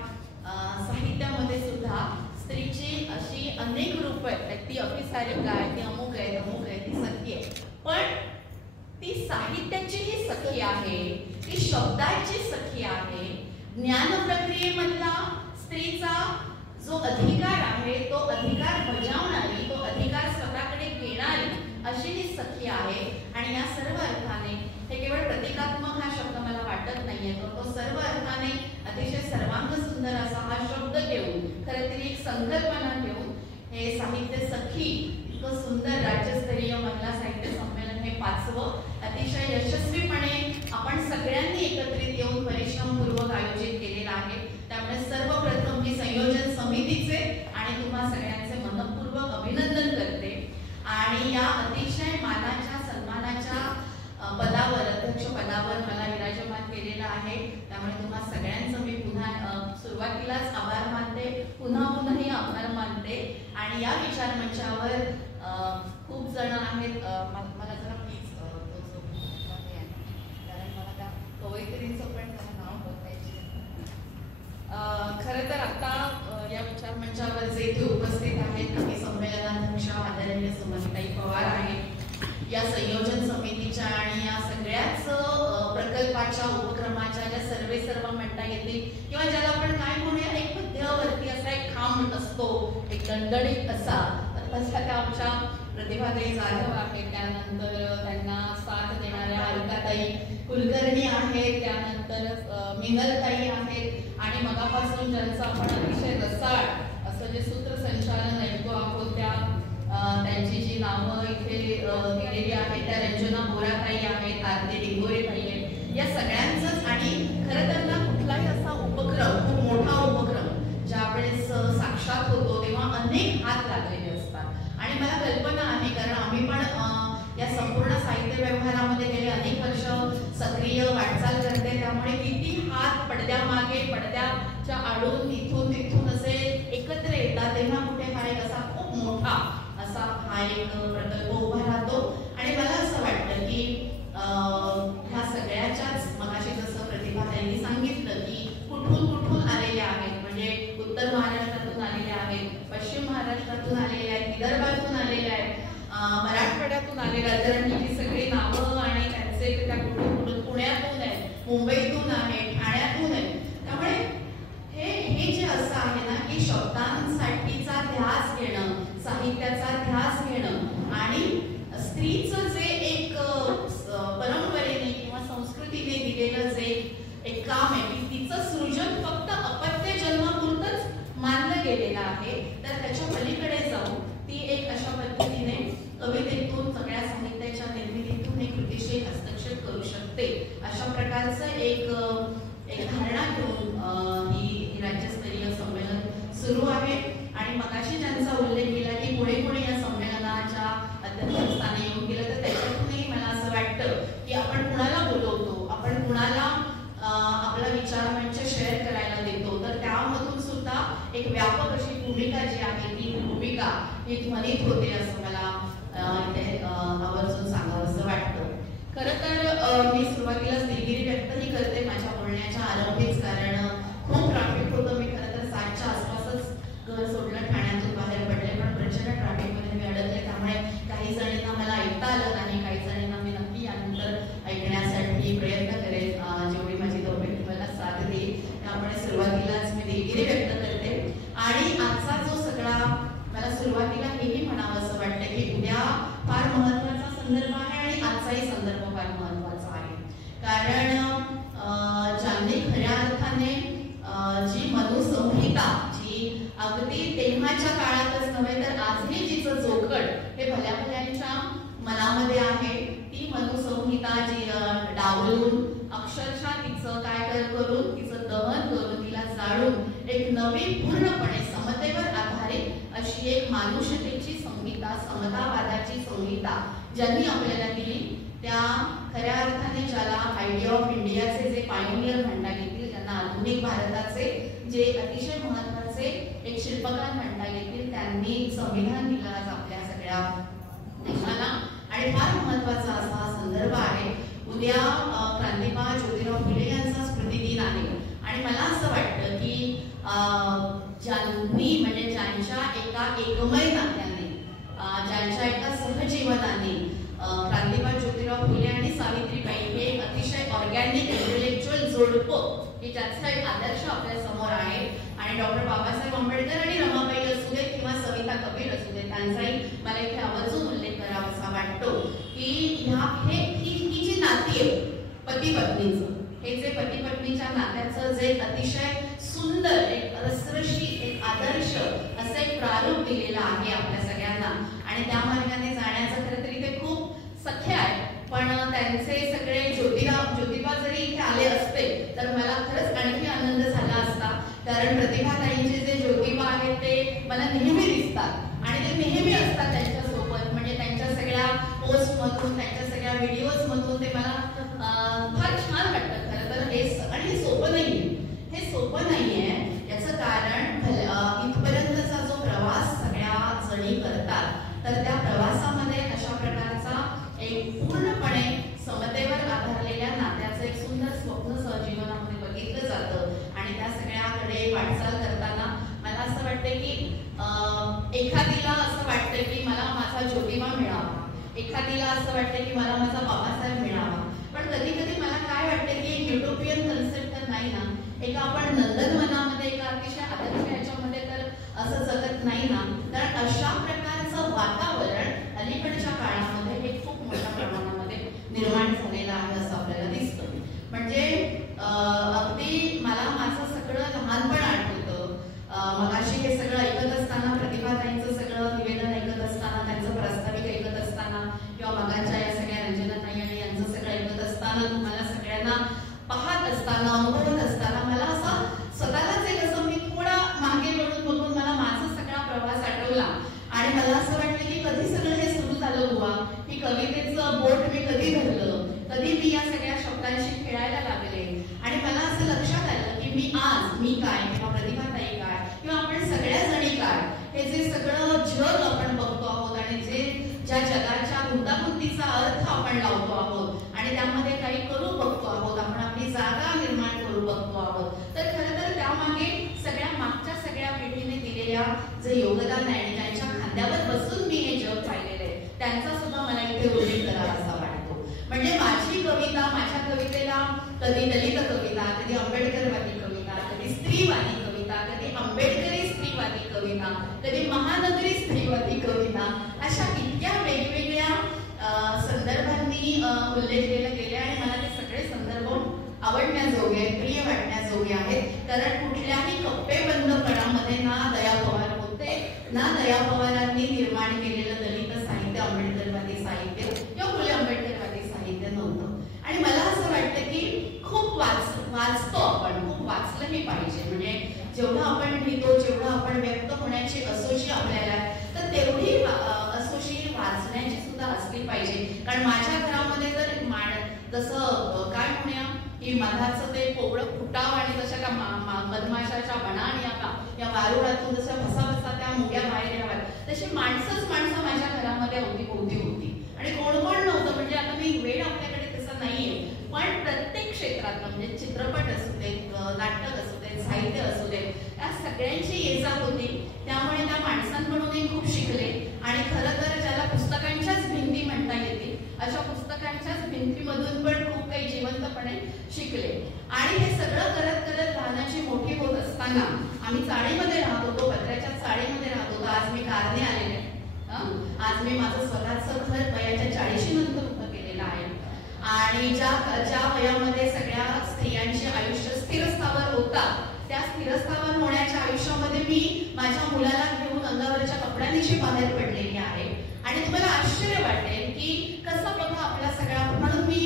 साहित्यामध्ये सुद्धा स्त्रीची अशी अनेक रूप आहेत. ती अभिसारिका आहे, ती अमुक आहे, अमुक आहे, ती सखी आहे. पण ती साहित्याची ही सखी आहे, ती शब्दाची सखी आहे. ज्ञान प्रक्रियेमधला स्त्रीचा जो अधिकार आहे, तो अधिकार बजावणारी, तो अधिकार स्वतःकडे घेणारी अशी ही सखी आहे. आणि या सर्व अर्थाने हे केवळ प्रतिकात्मक हा शब्द मला वाटत नाहीये, तो सर्व अर्थाने अतिशय सर्वांग सुंदर असा हा शब्द घेऊन, खरं तरी एक संकल्पना घेऊन हे साहित्य सखी इतकं सुंदर राज्यस्तरीय महिला साहित्य संमेलन हे 5वं अतिशय यशस्वीपणे आपण सगळ्यांनी एकत्रित येऊन परिश्रमपूर्वक आयोजित केलेलं आहे. त्यामुळे सर्वप्रथम मी संयोजन समितीचे आणि तुम्हा सगळ्यांचे मनपूर्वक अभिनंदन करते. आणि या अतिशय मानाच्या सन्मानाच्या पदावर, अध्यक्ष पदावर मला विराजमान केलेलं आहे. त्यामुळे तुम्हा सगळ्यांचं मी पुन्हा सुरुवातीलाच आभार मानते, पुन्हाही आभार मानते. आणि या विचारमंचावर खूप जण आहेत. मला जरा प्लीज कारण मला त्या कवयित्रींचं पण नाव बघायचे. खरं तर आता या विचारमंचावर जे इथे उपस्थित आहेत, काही संमेलनाध्यक्ष आदरणीय सुमनताई पवार आहेत, या संयोजन समितीच्या आणि या सगळ्याच प्रकल्पाच्या उपक्रमाच्या ज्या सर्व म्हणता येतील किंवा ज्याला आपण काय म्हणूया, एक मध्यवर्ती असा एक खांब असतो, एक दणदणीत असा, तशा त्या आमच्या प्रतिभाताई जाधव आहेत. त्यानंतर त्यांना साथ देणाऱ्या अलकाताई कुलकर्णी आहेत. त्यानंतर मिनलताई आहेत. आणि मगापासून ज्यांचं आपण अतिशय रसाळ असं जे सूत्रसंचालन ऐकतो आहोत, त्यांची जी नावं इथे दिलेली आहेत, त्या रंजना बोराताई आहेत, आरती डिंगोरेताई आहेत. या सगळ्यांचंच आणि खरं तर ना कुठलाही असा उपक्रम, खूप मोठा उपक्रम ज्यावेळेस साक्षात होतो तेव्हा अनेक हात लागलेले असतात. आणि मला कल्पना आहे, कारण आम्ही पण या संपूर्ण साहित्य व्यवहारामध्ये गेले अनेक वर्ष सक्रिय वाटचाल करते, त्यामुळे किती हात पडद्यामागे, पडद्याच्या आडून इथून तिथून असे एकत्र येतात, तेव्हा कुठे हा एक असा खूप मोठा असा हा एक प्रकल्प उभा राहतो. आणि मला असं वाटतं की ह्या सगळ्याच्याच मगाशी जसं प्रतिभाताईंनी सांगितलं की कुठून आलेल्या आहेत. म्हणजे उत्तर महाराष्ट्रातून आलेल्या आहेत, पश्चिम महाराष्ट्रातून आलेल्या आहेत, विदर्भातून आलेल्या आहेत, मराठवाड्यातून आलेल्या आहेत. ही सगळी नावं आणि त्यांचे त्या कुठून पुण्यातून आहेत, मुंबईतून आहेत, ठाण्यातून आहेत. त्यामुळे हे जे असं आहे ना की शब्दांसाठीचा ध्यास घेणं, साहित्याचा ध्यास घेणं आणि स्त्रीचं जे एक परंपरेने किंवा संस्कृतीने दिलेलं जे एक काम आहे की तिचं सृजन फक्त अपत्य जन्मापुरतंच मानलं गेलेलं आहे, तर त्याच्या पलीकडे जाऊन ती एक अशा पद्धतीने कवितेतून, सगळ्या साहित्याच्या निर्मितीतून एक कृतीशील हस्तक्षेप करू शकते. अशा प्रकारचं एक धारणा घेऊन ही राज्यस्तरीय संमेलन सुरू आहे. आणि मगाशी ज्यांचा उल्लेख केला की पुढे या संमेलनाच्या अध्यक्षस्थानी येऊन गेलं, तर त्याच्यातूनही मला असं वाटतं की आपण कुणाला बोलवतो, आपण कुणाला आपला विचारमंच शेअर करायला देतो, तर त्यामधून सुद्धा एक व्यापक अशी भूमिका जी आहे ती भूमिका ही ध्वनित होते असं मला इथे आवर्जून सांगावं असं वाटतं. खरं बोलण्याच्या आरंभीच, कारण खूप ट्रॅफिक होतं. मी खरं तर 7च्या आसपासच घर सोडलं, ठाण्यातून बाहेर पडले, पण प्रचंड ट्रॅफिकमध्ये मी अडकले. त्यामुळे काही जणींना मला ऐकता आलं नाही, काही जणींना मी नक्की यानंतर ऐकण्यासाठी प्रयत्न करेल जेवढी माझी तब्येत मला साथ देईल. त्यामुळे सुरुवातीलाच मी दिलगिरी व्यक्त करते. आणि आजचा जो सगळा, मला सुरुवातीला हेही म्हणावं असं वाटतं की उद्या फार महत्वाचा संदर्भ आहे आणि आजचाही संदर्भ फार महत्वाचा आहे. कारण ज्यांनी खऱ्या अर्थाने जी मनुसंहिता, जी अगदी तेव्हाच्या काळातच नव्हे तर आजही जिचं जोखड हे भल्या भल्यांच्या मनामध्ये आहे, ती मनुसंहिता जी डावलून अक्षरशः तिचं काय करून, तिचं दहन करून, तिला जाळून एक नवी पूर्णपणे समतेवर आधारित अशी एक मानुषतेची संहिता, समतावादाची संहिता ज्यांनी आपल्याला दिली, त्या खऱ्या अर्थाने ज्याला आयडिया ऑफ इंडियाचे जे पायोनियर म्हणता येतील, ज्यांना आधुनिक भारताचे जे अतिशय महत्वाचे एक शिल्पकार म्हणता येतील, त्यांनी संविधान दिलं आज आपल्या सगळ्या देशाला. आणि फार महत्वाचा असा हा संदर्भ आहे. उद्या क्रांतिमान ज्योतिराव फुले यांचा स्मृतिदिन आहे आणि मला असं वाटतं की ज्यांनी म्हणजे ज्यांच्या एका एकमय नात्याने, ज्यांच्या एका सहजीवनाने क्रांतिमान ज्योतिराव फुले आणि सावित्रीबाई हे अतिशय ऑर्गॅनिक इंटेलेक्च्युअल जोडपं की ज्याचा एक आदर्श आपल्या समोर आहे. आणि डॉक्टर बाबासाहेब आंबेडकर आणि रमाबाई असू दे किंवा सविता कबीर असू दे, त्यांचाही मला इथे आवर्जून उल्लेख करावासा वाटतो की ही जी नाती आहे पती पत्नीचं, हे जे पती पत्नीच्या नात्याचं जे अतिशय सुंदर एक रसरशी एक आदर्श असं एक प्रारूप दिलेलं आहे आपल्या सगळ्यांना. आणि त्या मार्गाने जाण्याचं खरं तरी ते खूप सख्य आहे. पण त्यांचे सगळे ज्योतिबा जरी इथे आले असते तर मला खरंच आणखी आनंद झाला असता. कारण प्रतिभाताईंचे जे ज्योतिबा आहेत ते मला नेहमी दिसतात आणि ते नेहमी असतात त्यांच्या सोबत. म्हणजे त्यांच्या सगळ्या पोस्ट मधून, त्यांच्या सगळ्या व्हिडिओज मधून ते मला फार छान वाटतं खरं तर. आणि हे सोपं नाहीये, हे सोपं नाहीये. याचं कारण इथपर्यंतचा जो प्रवास सगळ्या जणी करतात, तर त्या प्रवासामध्ये अशा प्रकारचा एक पूर्णपणे समतेवर आधारलेल्या नात्याचं एक सुंदर स्वप्न सहजीवनामध्ये बघितलं जातं. आणि त्या सगळ्याकडे वाटचाल करताना मला असं वाटतं की एखादीला असं वाटतं की मला माझा ज्योतिबा मिळावा, एखादीला असं वाटतं की मला माझा बाबासाहेब मिळावा. पण कधी कधी मला काय वाटतं की एक युटोपियन कन्सेप्ट तर नाही ना, एका आपण नंदनवनामध्ये एका अतिशय आदर्श याच्यामध्ये तर असं जगत नाही ना. तर अशा प्रकारचं वातावरण अलीकडच्या काळामध्ये हे खूप मोठ्या प्रमाणामध्ये निर्माण झालेलं आहे असं आपल्याला दिसतं. म्हणजे अगदी मला माझं सगळं लहानपण आठवतं. मगाशी हे सगळं ऐकत असताना, प्रतिभाताईंचं सगळं निवेदन ऐकत असताना, त्यांचं प्रास्ताविक ऐकत असताना किंवा मगाच्या या सगळ्या रंजनाताई आणि यांचं सगळं ऐकत असताना, तुम्हाला सगळ्यांना पाहत असताना, अनुभवत असताना मला असं स्वतःलाच एक असं मी थोडा मागे वळून बघून मला माझा सगळा प्रवास आठवला. आणि मला असं वाटलं की कधी सगळं हे सुरू झालं बुवा, ही कवितेचं बोट मी कधी धरलं, कधी मी या सगळ्या शब्दांशी खेळायला लागले. आणि मला असं लक्षात आलं की मी काय किंवा प्रतिभाताई काय किंवा आपण सगळ्या जणी काय, हे जे सगळं जग आपण बघतो आहोत आणि ज्या जगाच्या गुंतागुंतीचा अर्थ आपण लावतो आहोत आणि त्यामध्ये काही करू बघतो आहोत, आपण आपली जागा निर्माण करू बघतो आहोत. तर खरं तर त्यामागे सगळ्या मागच्या सगळ्या पिढीने दिलेल्या जे योगदान आहे आणि त्यांच्या खांद्यावर बसून मी हे जग पाहिलेलं आहे, त्यांचा सुद्धा मला इथे उल्लेख करावा असा वाटतो. म्हणजे माझी कविता, माझ्या कवितेला कधी दलित कविता, कधी आंबेडकरवादी कविता, कधी स्त्रीवादी कविता, कधी आंबेडकरी स्त्रीवादी कविता, कधी महानगरी स्त्रीवादी कविता, अशा इतक्या वेगवेगळ्या संदर्भांनी उल्लेख केला गेले. आणि मला ते सगळे संदर्भ आवडण्याजोगे, प्रिय वाटण्याजोगे आहेत. कारण कुठल्याही कप्पेबंदपणामध्ये ना दया पवार होते, ना दया पवारांनी निर्माण केलेलं दलित साहित्य, आंबेडकरवादी साहित्य किंवा फुले आंबेडकरवादी साहित्य नव्हतं. आणि मला असं वाटतं की खूप वाचतो आपण, खूप वाचलंही पाहिजे. म्हणजे जेवढं आपण लिहितो, जेवढं आपण व्यक्त होण्याची असोशी आपल्याला, तर तेवढी असोशी वाचण्याची सुद्धा असली पाहिजे. कारण माझ्या घरामध्ये तर जसं काय म्हणूया की मधाचं ते कोवळं फुटाव आणि तशा त्या मधमाशाच्या बना आणि या वारुळातून जसं भसा त्या मुग्या बाहेर याव्यात, तशी माणसं माझ्या घरामध्ये अवतीभोवती होती. आणि कोण नव्हतं. म्हणजे आता मी वेळ आपल्याकडे तसं नाहीये, पण प्रत्येक क्षेत्रात म्हणजे चित्रपट असो, स्वतंत्रपणे शिकले. आणि हे सगळं करत करत लहानाची मोठी होत असताना आम्ही चाळीमध्ये राहत होतो, पत्र्याच्या चाळीमध्ये राहत होतो. आज मी कारने आलेले, आज मी माझं स्वतःचं घर वयाच्या 40 नंतर उभं केलेलं आहे. आणि ज्या वयामध्ये सगळ्या स्त्रियांचे आयुष्य स्थिरस्थावर होतात, त्या स्थिरस्थावर होण्याच्या आयुष्यामध्ये मी माझ्या मुलाला घेऊन अंगावरच्या कपड्यांची बाहेर पडलेली आहे. आणि तुम्हाला आश्चर्य वाटेल की कसं बघा आपल्या सगळ्या, म्हणून मी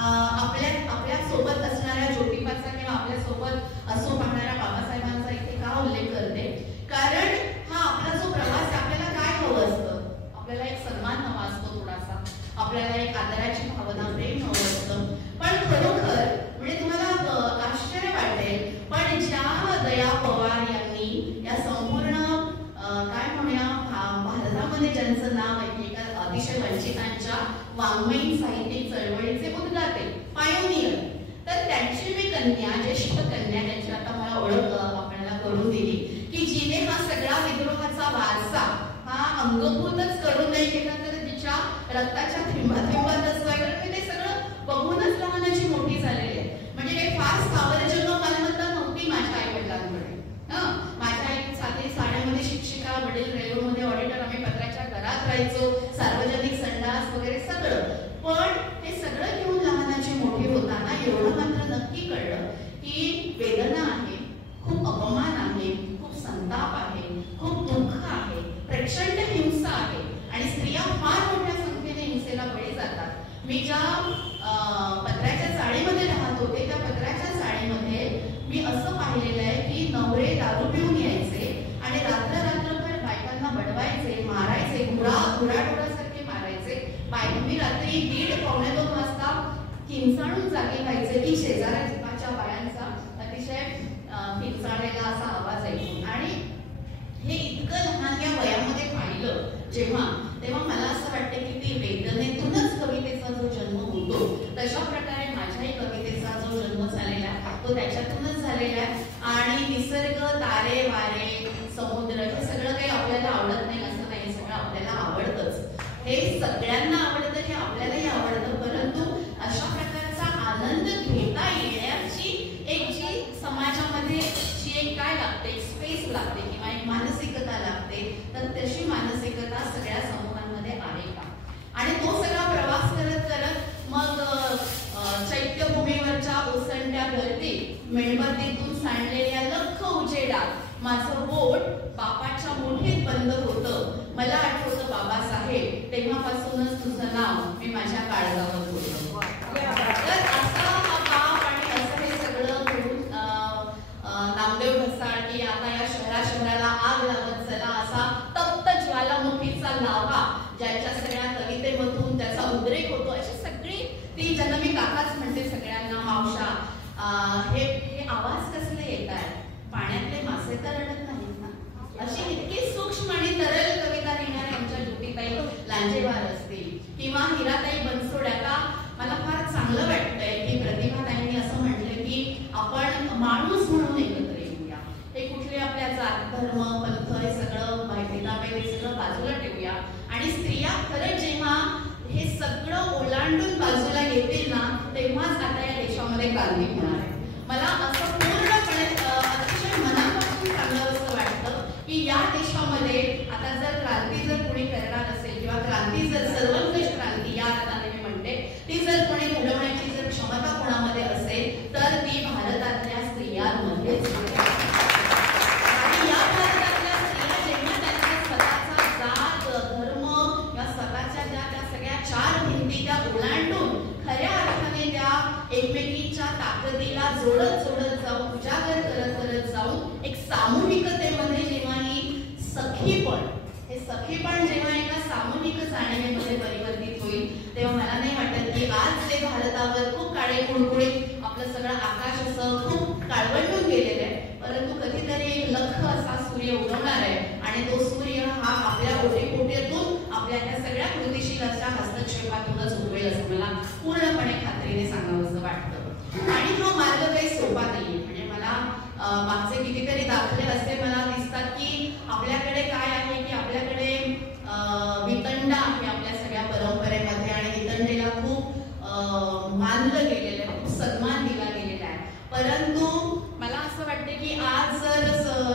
आपल्या सोबत असणाऱ्या ज्योतिबाचा किंवा आपल्या सोबत असो पाहणाऱ्या बाबासाहेबांचा इथे का उल्लेख करते, कारण हा आपला जो प्रवास आहे, आपल्याला काय हवं असतं, आपल्याला एक सन्मान हवा असतो थोडासा, आपल्याला एक आदराची भावना, प्रेम हवं असतं. पण खरोखर म्हणजे तुम्हाला आश्चर्य वाटेल, पण ज्या दया पवार यांनी या संपूर्ण काय म्हणूया भारतामध्ये ज्यांचं नाव आहे, एका अतिशय वंचितांच्या वाङ्मयीन साहित्यिक चळवळीचे उद्गाते, पायोनियर, तर त्यांची मी कन्या, ज्येष्ठ कन्या, त्यांची आता मला ओळख आपल्याला करून दिली की जिने हा सगळा विद्रोहाचा वारसा हा अंगभूतच करून नाही केला, तर तिच्या रक्ताच्या थेंबात असतो. कारण ते सगळं बघूनच लहानाची मोठी झालेली आहे. म्हणजे काही फार सावरजन्म मालमत्ता नव्हती माझ्या आई वडिलांकडे. माझ्या आई साधी साड्यामध्ये शिक्षिका, वडील रेल्वेमध्ये ऑडिटर, आम्ही पत्राच्या घरात राहायचो, सार्वजनिक संडास वगैरे सगळं. पण हे सगळं घेऊन लहानाची मोठी होताना एवढं मात्र नक्की कळलं की वेदना आहे, खूप अपमान आहे, खूप संताप आहे, खूप दुःख आहे, प्रचंड हिंसा आहे आणि स्त्रिया फार मोठ्या संख्येने हिंसेला बळी जातात. मी ज्या पत्र्याच्या चाळीमध्ये राहत होते, त्या पत्र्याच्या चाळीमध्ये मी असं पाहिलेलं आहे की नवरे दारू पिऊन यायचे आणि रात्रभर बायकांना बडवायचे, मारायचे, गुराढोरासारखे मारायचे. मी रात्री 1:30-2 वाजता किंचाळून जागे व्हायचे की शेजाऱ्याच्या बायांचा अतिशय किंचाळलेला असा आवाज ऐकून. आणि हे इतकं लहान या वयामध्ये पाहिलं तेव्हा मला असं वाटतं की ती वेदनेतूनच कवितेचा जो जन्म होतो, तशा प्रकारे माझ्याही कवितेचा जो जन्म झालेला आहे तो त्याच्यातूनच झालेला आहे. आणि निसर्ग, तारे, वारे, समुद्र हे सगळं काही आपल्याला आवडत नाही असं नाही, सगळं आपल्याला आवडतंच. हे सगळ्यांना आवडतं, हे आपल्यालाही आवडतं, परंतु अशा प्रकारचा आनंद घेता येण्याची जी समाजामध्ये जी एक काय लागते, एक स्पेस लागते किंवा एक मानसिकता लागते, तर तशी मानसिकता सगळ्या समूहांमध्ये आहे का? आणि तो सगळा प्रवास करत करत मग चैत्यभूमीवरच्या ओसंडत्या गर्दी, मेणबत्तीतून सांडलेल्या लख उजेडात माझं बोट बापाच्या मुठीत बंद होतं. मला आठवतं बाबासाहेब, तेव्हापासूनच तुझं नाव मी माझ्या काळजावर होतं. तर असा हा बाप आणि असं हे सगळं घेऊन नामदेव ढसाळ की आता या शहराला आग लावत चला, असा तप्त ज्वालामुखीचा लाव्हा ज्याच्या सगळ्या कवितेमधून त्याचा उद्रेक होतो, अशी सगळी ती ज्यांना मी काकाच म्हणते सगळ्यांना, मावशा, हे आवाज कसले येत आहेत, पाण्यातले मासे तर रडत नाहीत ना, अशी इतकी सूक्ष्म आणि तरल कविता लिहिणाऱ्या आमच्या ज्योतिताई लांजेवार असतील किंवा हिराताई बनसोड. आता मला फार चांगलं वाटतंय की प्रतिभाताईंनी असं म्हटलं की आपण माणूस म्हणून एकत्र येऊया, हे कुठले आपल्या जात, धर्म, पंथ हे सगळं भेदाभेद हे सगळं बाजूला ठेवूया आणि स्त्रिया खरंच जेव्हा हे सगळं ओलांडून बाजूला येतील ना, तेव्हाच आता या देशामध्ये क्रांती होणार आहे. मला असं पूर्णपणे अतिशय मनापासून सांगावंसं वाटतं की या देशामध्ये आता जर क्रांती जर कोणी करणार असेल किंवा क्रांती जर सर्वंकष क्रांती या अर्थाने मी म्हणते, ती जर कोणी घडवण्याची जर क्षमता कोणामध्ये असेल तर ती भारतातल्या स्त्रियांमध्येच आहे. आणि या भारतातल्या स्त्रिया जेव्हा त्यांचा स्वतःचा जात, धर्म या स्वतःच्या त्या सगळ्या 4 भिंती त्या ओलांडून खऱ्या अर्थाने त्या एकमेकींच्या ताकदीला जोडत जाऊन, उजागर करत जाऊन एक सामूहिकतेमध्ये जेव्हा ही सखीपण जेव्हा एका सामूहिक जाणीवेमध्ये परिवर्तित होईल, तेव्हा मला नाही वाटत की आज जे भारतावर खूप काळे कुळकुळीत आपलं सगळं आकाश असं खूप काळवंडून गेलेलं आहे, परंतु कधीतरी एक लख असा सूर्य उगवणार आहे आणि तो सूर्य हा आपल्या ओटीपोटीतून आपल्या त्या सगळ्या कृतिशील अशा हस्तक्षेपातूनच उगवेल असं मला पूर्णपणे खात्रीने सांगावंसं वाटतं. आणि हा मार्ग काही सोपा नाहीये. म्हणजे मला मागचे कितीतरी दाखले असे मला दिसतात की आपल्याकडे काय आहे की आपल्याकडे वितंडा आहे आपल्या सगळ्या परंपरेमध्ये आणि वितंडेला खूप मानलं गेलेलं आहे, सन्मान दिला गेलेला आहे. परंतु मला असं वाटतं की आज जर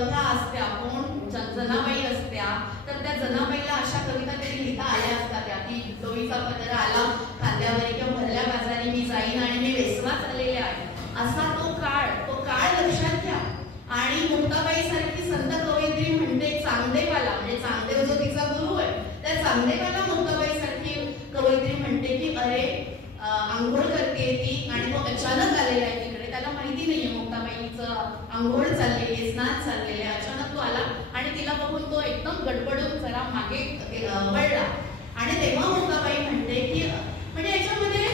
ह्या असत्या कोण जनाबाई असत्या तर त्या जनाबाईला अशा कविता तरी लिहिता आल्या असत्या की डोईचा पदर आला खांद्यावर किंवा भरल्या बाजारी मी जाईन आणि मी वेसवाच आलेले आहे. असा तो काळ लक्षात घ्या. आणि मुक्ताबाई सारखी संत कवयित्री म्हणते चांगदेवाला, म्हणजे चांगदेव जो तिचा गुरु आहे त्या चांगदेवाला मुक्ताबाई सारखी कवयित्री म्हणते की अरे आंघोळ करते ती आणि तो अचानक आलेला आहे तिकडे, त्याला माहिती नाहीये मुक्ताबाईचं आंघोळ चाललेली आहे, स्नान चाललेले आहे, अचानक तो आला आणि तिला बघून तो एकदम गडबडून जरा मागे वळला. आणि तेव्हा मुक्ताबाई म्हणते की म्हणजे याच्यामध्ये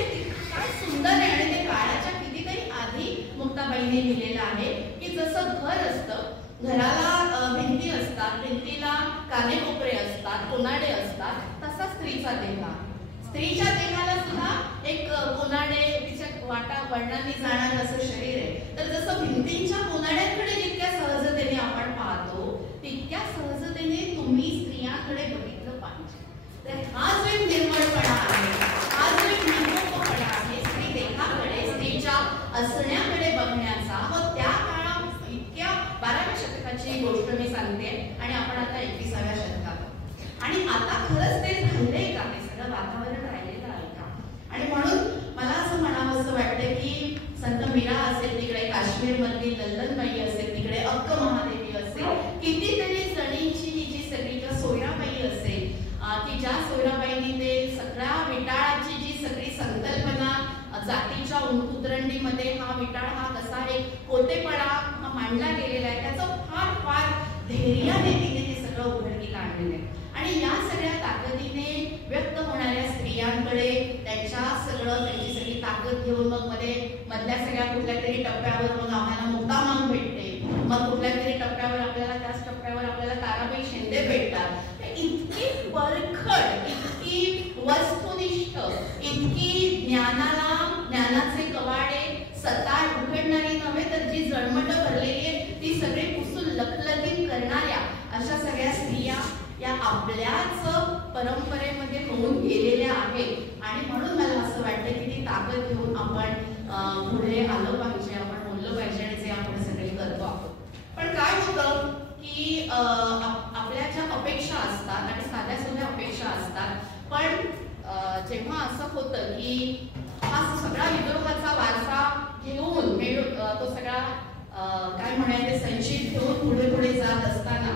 काय सुंदर आहे. आणि ते काळाच्या कितीतरी आधी मुक्ताबाईने लिहिलेलं आहे की जसं घर असतं, घराला भिंती असतात, भिंतीला कानेकोपरे असतात, कोनाडे असतात, तसा स्त्रीचा देह आहे. स्त्रीच्या देहाला सुद्धा एक कोनाडे, तिच्या वाटा वळणाने जाणारं असं शरीर आहे. तर जसं भिंतींच्या कोनाड्यांकडे जितक्या सहजतेने आपण पाहतो तितक्या सहजतेने तुम्ही स्त्रियांकडे बघितलं पाहिजे. तर हा जो एक निर्मळपणा आहे, हा जो एक निकोपपणा आहे स्त्री देहाकडे, स्त्रीच्या असण्याकडे बघण्याचा, व त्या काळात इतक्या 12व्या शतकाची गोष्ट मी सांगते आणि आपण आता 21व्या शतकात. आणि आता खरंच ते राहिलंय का, हे सगळं वातावरण राहिलेलं आहे का? आणि म्हणून मला असं म्हणावं असं वाटतं की संत मीरा असेल तिकडे, काश्मीर मधली लल्लनबाई असेल तिकडे, अक्क महादेवी असेल, कितीतरी जणींची ही जी सगळी सोयराबाई असेल की ज्या सोयराबाईंनी ते सगळ्या विटाळाची जी सगळी संकल्पना जातीच्या उतरंडीमध्ये हा विटाळ हा कसा एक कोतेपणा हा मांडला गेलेला आहे त्याचं फार फार धैर्याने तिने ते सगळं उघडकीला आणलेलं आहे. आणि या सगळ्या ताकदीने व्यक्त होणाऱ्या स्त्रियांकडे त्यांच्या त्यांची सगळी ताकद घेऊन मग मधल्या सगळ्या कुठल्या तरी टप्प्यावर मग आम्हाला मुक्तामाग भेटते, मग कुठल्या तरी टप्प्यावर आपल्याला त्याच टप्प्यावर आपल्याला ताराबाई शिंदे भेटतात. इतकी परखड, इतकी वस्तुनिष्ठ, इतकी ज्ञानाचे कवाडे सतार उघडणारी नव्हे तर जी जळमट भरलेली आहे ती सगळे पुसून लखलखीत करणाऱ्या अशा सगळ्या स्त्रिया या आपल्याच परंपरेमध्ये होऊन गेलेल्या आहेत. आणि म्हणून मला असं वाटतं की ती ताकद घेऊन आपण पुढे आलं पाहिजे, आपण बोललं पाहिजे आणि जे आपण सगळे करतो आहोत. पण काय होतं की आपल्या ज्या अपेक्षा असतात आणि साध्या साध्या अपेक्षा असतात, पण जेव्हा असं होतं की हा सगळा विद्रोहाचा वारसा घेऊन तो सगळा काय म्हणायचे संचित घेऊन पुढे पुढे जात असताना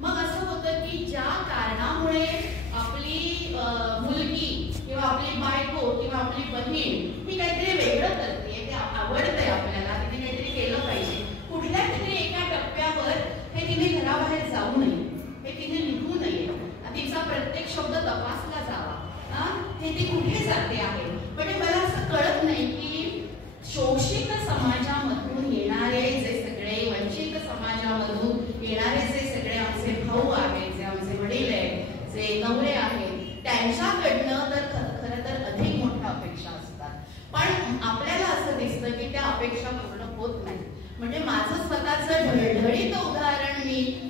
मग असं होतं की ज्या कारणामुळे आपली मुलगी किंवा आपली बायको किंवा आपली बहीण ही काहीतरी वेगळं करते, ते आवडतंय आपल्याला, तिने काहीतरी केलं पाहिजे, कुठल्या तरी एका टप्प्यावर हे तिने घराबाहेर जाऊ नये, हे तिने लिहू नये, तिचा प्रत्येक शब्द तपासला जावा, हे ती कुठे जाते आहे. म्हणजे मला असं कळत नाही की शोषित समाजामधून येणारे जे सगळे, वंचित समाजामधून येणारे जे सगळे आमचे भाऊ आहेत, जे आमचे वडील आहेत, जे नवरे आहेत, त्यांच्याकडनं तर खरं तर अधिक मोठ्या अपेक्षा असतात. पण आपल्याला असं दिसतं की त्या अपेक्षा पूर्ण होत नाही. म्हणजे माझं स्वतःचं ढळढळीत उदाहरण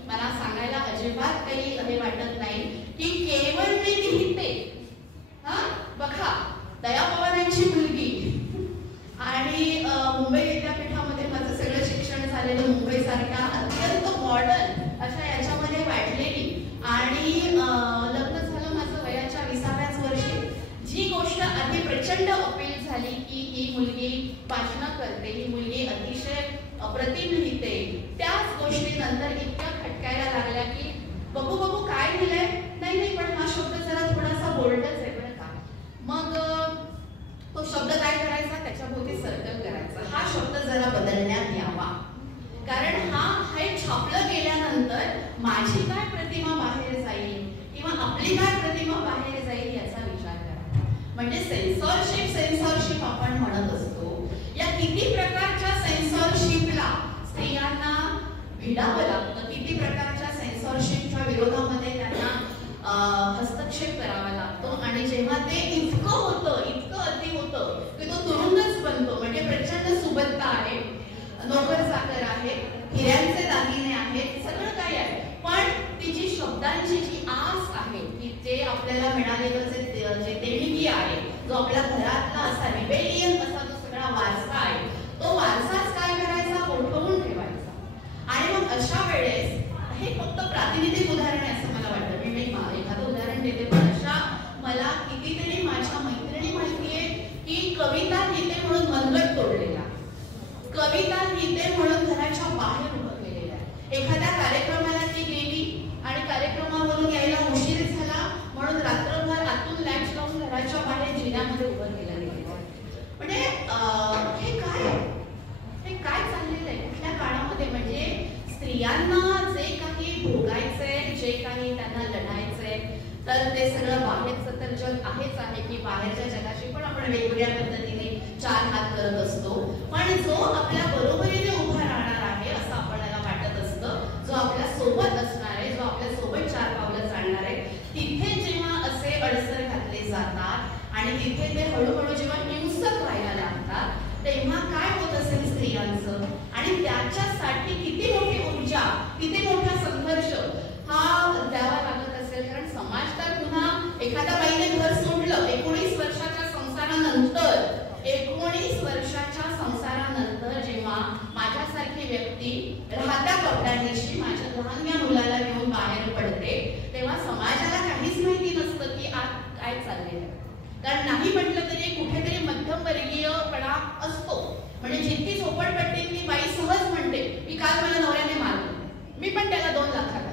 मला सांगायला अजिबात काही हे वाटत नाही की केवळ मी लिहिते. बघा दया पवारांची मुलगी आणि मुंबई विद्यापीठामध्ये माझं सगळं शिक्षण झालेलं, मुंबई सारख्या अत्यंत मॉडर्न अशा याच्यामध्ये वाढलेली आणि लग्न झालं माझं वयाच्या 20व्याच वर्षी. जी गोष्ट आधी प्रचंड अपील झाली की ही मुलगी भाषणं करते, ही मुलगी अतिशय अप्रतिम लिहिते, त्याच गोष्टी नंतर इतक्या खटकायला लागल्या की बघू काय लिहिलंय, नाही पण हा शब्द जरा थोडासा बोल्डच आहे बरं का. मग तो शब्द काय करायचा, त्याच्याभोवती सर्कल करायचा, हा शब्द जरा बदलण्यात यावा, कारण हे छापलं गेल्यानंतर माझी काय प्रतिमा बाहेर जाईल किंवा आपली काय प्रतिमा बाहेर जाईल याचा विचार करा. म्हणजे सेन्सॉरशिप आपण म्हणत असतो. या किती प्रकारच्या सेन्सॉरशिपला स्त्रियांना भिडावं लागतं, किती प्रकारच्या सेन्सॉरशिपच्या विरोधामध्ये त्यांना हस्तक्षेप करावा लागतो. आणि जेव्हा ते इतकं अति होतं की तो तुरुंगच बनतो. म्हणजे प्रचंड सुबत्ता आहे, नोकर चाकर आहे, हिऱ्यांचे दागिने आहेत, सगळं काही आहे, पण ती जी शब्दांची जी आस आहे की जे आपल्याला मिळालेलं जे देणगी आहे, जो आपल्या घरातला असा रिबेलियन असा जो सगळा वारसा आहे गीते म्हणून घराच्या बाहेर उभं केलेलं आहे. एखाद्या कार्यक्रमाला ती गेली आणि कार्यक्रमावरून यायला उशीर झाला म्हणून रात्रभर आतून लॅच लावून घराच्या बाहेर जिन्यामध्ये उभं केलं गेलेलं आहे. म्हणजे हे काय चाललेलं आहे कुठल्या काळामध्ये? म्हणजे स्त्रियांना जे काही भोगायचंय, जे काही त्यांना लढायचंय, तर ते सगळं बाहेरचं तर जग आहेच आहे की बाहेरच्या जगाशी पण आपण वेगवेगळ्या पद्धतीने चार हात करत असतो. पण जो आपल्या बरोबरीने उभा राहणार आहे असं आपल्याला वाटत असतं, जो आपल्या सोबत असणार आहे, जो आपल्या सोबत चार पावलं चालणार आहे, तिथे जेव्हा असे अडसर घातले जातात आणि तिथे ते हळूहळू जेव्हा हिंसक व्हायला लागतात, तेव्हा काय होत असेल स्त्रियांचं आणि त्याच्यासाठी किती मोठी ऊर्जा, किती मोठा संघर्ष हा द्यावा लागत असेल. कारण समाज तर पुन्हा एखाद्या बाईने घर सोडलं 19 वर्षाच्या संसारानंतर जेव्हा माझ्यासारखी व्यक्ती राहत्या कपड्यांशी माझ्या लहानग्या मुलाला घेऊन बाहेर पडते, तेव्हा समाजाला काहीच माहिती नसतं की आत काय चाललेलं आहे. कारण नाही म्हटलं तरी कुठेतरी मध्यमवर्गीयपणा असतो. म्हणजे जितकी झोपडपट्टीतली बाई सहज म्हणते की काल मला नवऱ्याने मारलं, मी पण त्याला 2 लाखाला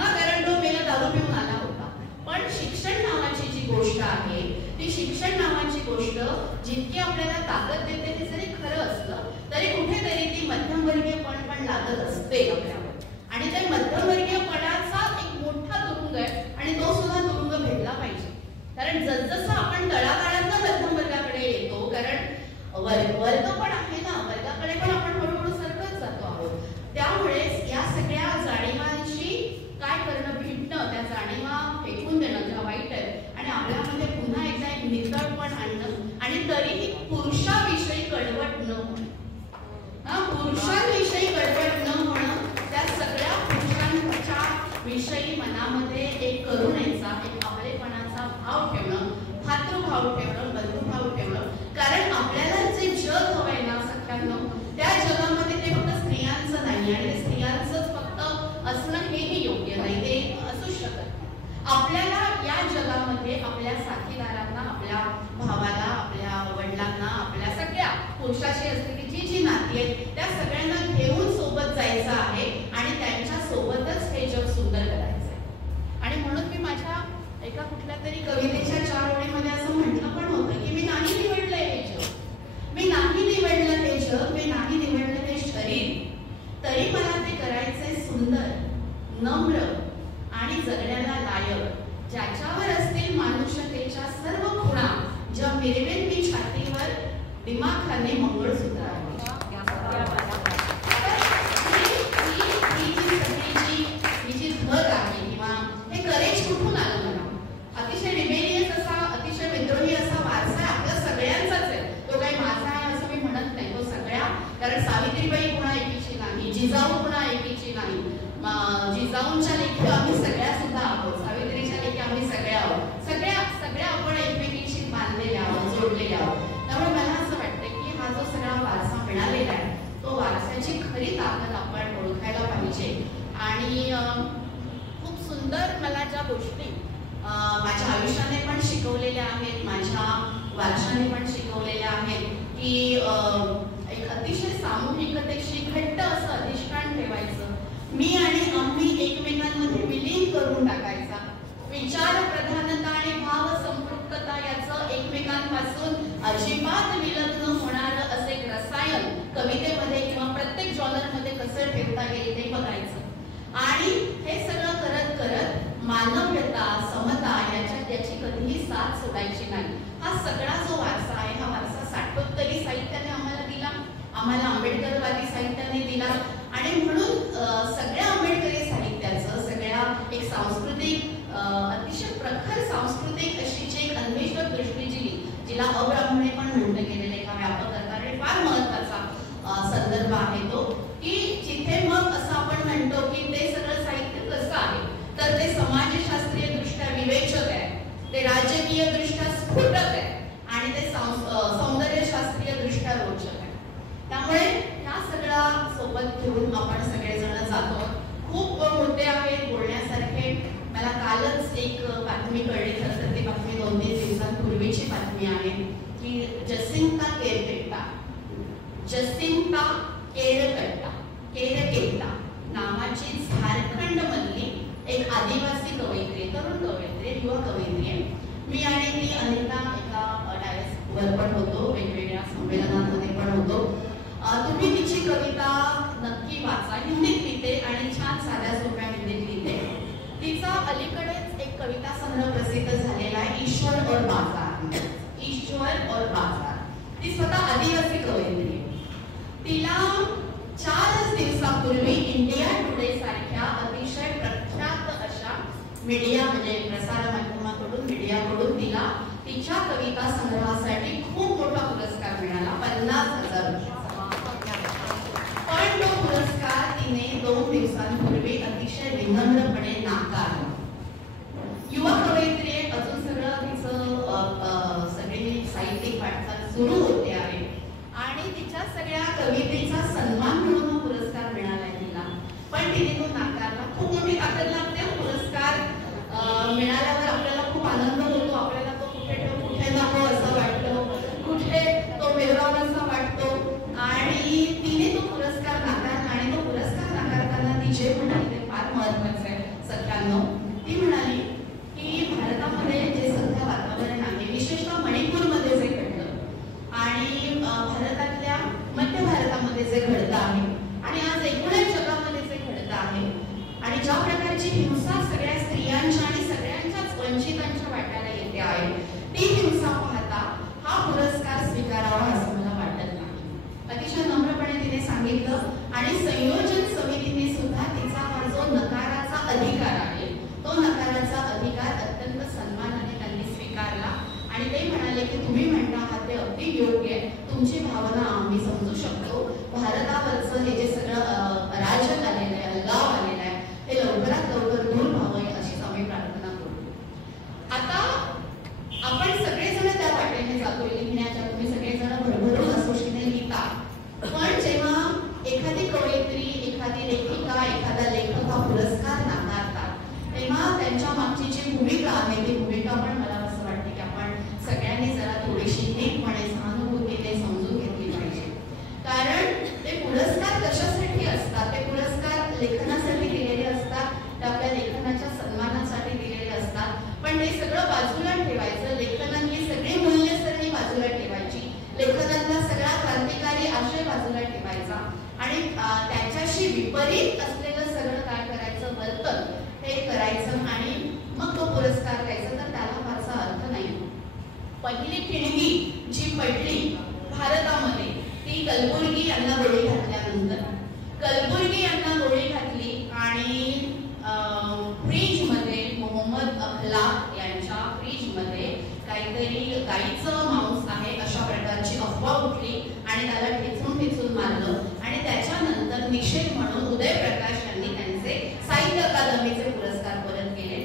कारण तो मेला दारू पिऊन आला होता. पण शिक्षण नावाची जी गोष्ट आहे, ती शिक्षण नावाची गोष्ट जितकी आपल्याला ताकद देते हे जरी खरं असलं तरी कुठेतरी ती मध्यमवर्गीयपण पण लागत असते आपल्यावर. आणि त्या मध्यमवर्गीयपणाचा एक मोठा तुरुंग आहे आणि तो सुद्धा तुरुंग भेटला पाहिजे. कारण जसजसं आपण तळागाळातल्या मध्यम वर्गाकडे येतो, कारण वर्ग पण आहे ना, वर्गाकडे पण आपण हळूहळू सरकत जातो आहोत. त्यामुळे या सगळ्या जाणीवांशी काय करणं, भिडणं, त्या जाणीवा फेकून देणं जेव्हा वाईट आहे आणि आपल्यामध्ये पुन्हा एकदा एक नितळपण आणणं आणि तरीही पुरुषाविषयी कडवट न होणं, पुरुषांविषयी कडवट न होणं, त्या सगळ्या पुरुषांच्या विषयी मनामध्ये एक करुणेचा, एक आपलेपणाचा भाव ठेवणं, भातृभाव ठेवणं, बंधुभाव ठेवणं. कारण आपल्याला जे जग हवंय ना सगळ्यांना, त्या जगामध्ये ते फक्त स्त्रियांचं नाही आणि स्त्रियांचंच फक्त असणं हेही योग्य नाही, ते असूच शकत. आपल्याला या जगामध्ये आपल्या साथीदारांना, आपल्या भावाला, आपल्या वडिलांना, आपल्या सगळ्या पुरुषाशी असलेली जी नाती आहेत त्या सगळ्यांना घेऊन सोबत जायचं आहे आणि त्यांच्या सोबतच हे जग सुंदर करायचं आहे. आणि म्हणून मी माझ्या एका कुठल्या तरी कवितेच्या 4 ओळीमध्ये असं म्हटलं पण होतं की मी नाही निवडलं हे जग, मी नाही निवडलं हे जग, मी नाही निवडलं हे शरीर, तरी मला ते करायचंय सुंदर, नम्र आणि जगण्याला लायक, ज्याच्यावर असतील मानुषतेच्या सर्व खुणा, ज्या मिरवेन मी छातीवर दिमाखाने मंगळसूत्र आहे. ही जी धग आहे किंवा हे करेज कुठून आलं मला, अतिशय रिबेलियस असा, अतिशय विद्रोही असा वारसा आपल्या सगळ्यांचाच आहे. तो काही माझा आहे असं मी म्हणत नाही, तो सगळ्या. कारण सावित्रीबाई कुणा एकीची नाही, जिजाऊ कुणा एकीची नाही, जिजाऊंच्या लेखी आम्ही सगळ्या सुद्धा आहोत, सावित्रीच्या लेखी आम्ही सगळ्या आहोत, सगळ्या आपण एकमेकींशी बांधलेल्या आहोत, जोडलेल्या आहोत. त्यामुळे मला असं वाटतं की हा जो सगळा वारसा मिळालेला आहे, तो वारसाची खरी ताकद आपण ओळखायला पाहिजे. आणि खूप सुंदर मला ज्या गोष्टी माझ्या आयुष्याने पण शिकवलेल्या आहेत, माझ्या वारशाने पण शिकवलेल्या आहेत, की एक अतिशय सामूहिकतेशी घट्ट असं अधिष्ठान ठेवायचं, मी आणि आम्ही एकमेकांमध्ये विलीन करून टाकायचा, विचार प्रधानता आणि भाव संपृक्तता याचं एकमेकांपासून अजिबात विलग न होणारं असे एक रसायन कवितेमध्ये किंवा प्रत्येक जॉनरमध्ये कसं ठेवता येईल ते बघायचं. आणि हे सगळं करत करत मानवता, समता याची कधीही साथ सोडायची नाही. हा सगळा जो वारसा आहे, हा वारसा साठोत्तरी साहित्याने आम्हाला दिला, आम्हाला आंबेडकरवादी साहित्याने दिला. आणि म्हणून सगळ्या आंबेडकरी साहित्याचं, सगळ्या एक सांस्कृतिक, अतिशय प्रखर सांस्कृतिक अशी जी एक अन्वेषक दृष्टी जिला अब्राह्मणे पण म्हटलं गेलेलं एका व्यापक अर्थाने फार महत्वाचा संदर्भ आहे तो, की जिथे मग असं आपण म्हणतो की ते सगळं साहित्य कसं आहे, तर ते समाजशास्त्रीय दृष्ट्या विवेचक आहे, ते राजकीय दृष्ट्या स्फुटक आहे आणि ते सौंदर्यशास्त्रीय दृष्ट्या रोचक आहे. त्यामुळे ह्या सगळ्या सोबत घेऊन आपण सगळेजण जातो. खूप मुद्दे आहेत बोलण्यासारखे. मला कालच एक बातमी कळली, खरं ती बातमी 2-3 दिवसांपूर्वीची बातमी आहे, की जसिंता केरपेटा जसिंता केरकेट्टा नावाची झारखंड मधली एक आदिवासी कवयित्री, तरुण कवयित्री, युवा कवयित्री आहे. मी आणि ती अनेकदा एका डायसवर पण होतो, वेगवेगळ्या संमेलनांमध्ये पण होतो. तुम्ही तिची कविता नक्की वाचा. हिंदीत लिहिते आणि छान साध्या सोप्या हिंदीत लिहिते. तिचा अलीकडेच एक कविता संग्रह प्रसिद्ध झालेला आहे, ईश्वर और बाजार. ईश्वर और बाजार. ती स्वतः आदिवासी कवयित्री आहे. तिला 4 दिवसापूर्वी इंडिया टुडे सारख्या अतिशय प्रख्यात अशा मीडिया म्हणजे प्रसार माध्यमाकडून मीडियाकडून तिला तिच्या कविता संग्रहासाठी खूप मोठा पुरस्कार मिळाला, 50,000 रुपये. पण तो पुरस्कार तिने 2 दिवसांपूर्वी अतिशय विनम्रपणे नाकारला. युवा कवयित्री अजून सगळं तिचं सगळी साहित्यिक वाटचाल सुरू होते आहे आणि तिच्या सगळ्या कवितेचा सन्मान म्हणून हा पुरस्कार मिळालाय तिला. पण तिने तो नाकारला. खूप मोठी ताकद लागते. पुरस्कार मिळाल्यावर आपल्याला खूप आनंद होतो. आपल्याला तो कुठे नको असं वाटतं, कुठे तो मिरवावासा वाटतो. आणि तिने तो पुरस्कार नाकारला आणि तो पुरस्कार नाकारताना ती जे म्हणाली ते फार महत्वाचं आहे सगळ्यांना. ती म्हणाली की भारतामध्ये जे सध्या वातावरण आहे, विशेषतः मणिपूरमध्ये जे घडलं आणि भारतातल्या मध्य भारतामध्ये जे घडतं आहे आणि आज एकूणच जगामध्ये जे घडतं आहे आणि ज्या प्रकारची हिंसा सगळ्या स्त्रियांच्या आणि सगळ्यांच्याच वंचितांच्या वाट्याला येते आहे, ती हिंसा पाहता हा पुरस्कार स्वीकारावा असं मला वाटत नाही. अतिशय नम्रपणे तिने सांगितलं आणि संयोजन समितीने सुद्धा तिचा हा जो नकाराचा अधिकार आहे तो नकाराचा अधिकार अत्यंत सन्मानाने त्यांनी स्वीकारला आणि ते म्हणाले की तुम्ही म्हणता आहात ते अगदी योग्य आहे, तुमची भावना आम्ही समजू शकतो. भारतावरचं हे जे सगळं अराजक आलेलं आहे, अलगाव आलेला आहे, ते लवकरात लवकर दूर व्हावं अशीच आम्ही प्रार्थना करू. आता आपण सगळेजण त्या वाटेने जातो लिहिण्याच्या. तुम्ही सगळेजण भरभरून असोशीने लिहिता. पण जेव्हा एखादी कवयित्री, एखादी लेखिका, एखादा लेखक हा पुरस्कार नाकारतात तेव्हा त्यांच्या मागची जी भूमिका आहे ती भूमिका पण मला असं वाटतं की आपण सगळ्यांनी जरा थोडीशी नीटपणे सहानुभूतीने समजून घेतली पाहिजे. कारण ते पुरस्कार कशासाठी असतात? ते पुरस्कार लेखनासाठी दिलेले असतात, ते आपल्या लेखनाच्या सन्मानासाठी दिलेले असतात. पण ते सगळं बाजूला ठेवायचं. लेखनातली सगळी मूल्यसरणी बाजूला ठेवायची. लेखनातला सगळा क्रांतिकारी आशय बाजूला ठेवायचा आणि त्याच्याशी विपरीत असलेलं सगळं काय करायचं वर्तन हे करायचं आणि मग तो पुरस्कार द्यायचा. तर त्याला फारसा अर्थ नाही. पहिली ठिणगी जी पडली भारतामध्ये ती कलबुर्गी यांना गोळी घातल्यानंतर. कलबुर्गी यांना गोळी घातली आणि फ्रीजमध्ये मोहम्मद अखलाक यांच्या फ्रीजमध्ये काहीतरी गाईचं मांस आहे अशा प्रकारची अफवा उठली आणि त्याला ठेचून मारलं आणि त्याच्यानंतर निषेध म्हणून उदय प्रकाश यांनी त्यांचे साहित्य अकादमीचे पुरस्कार परत केले.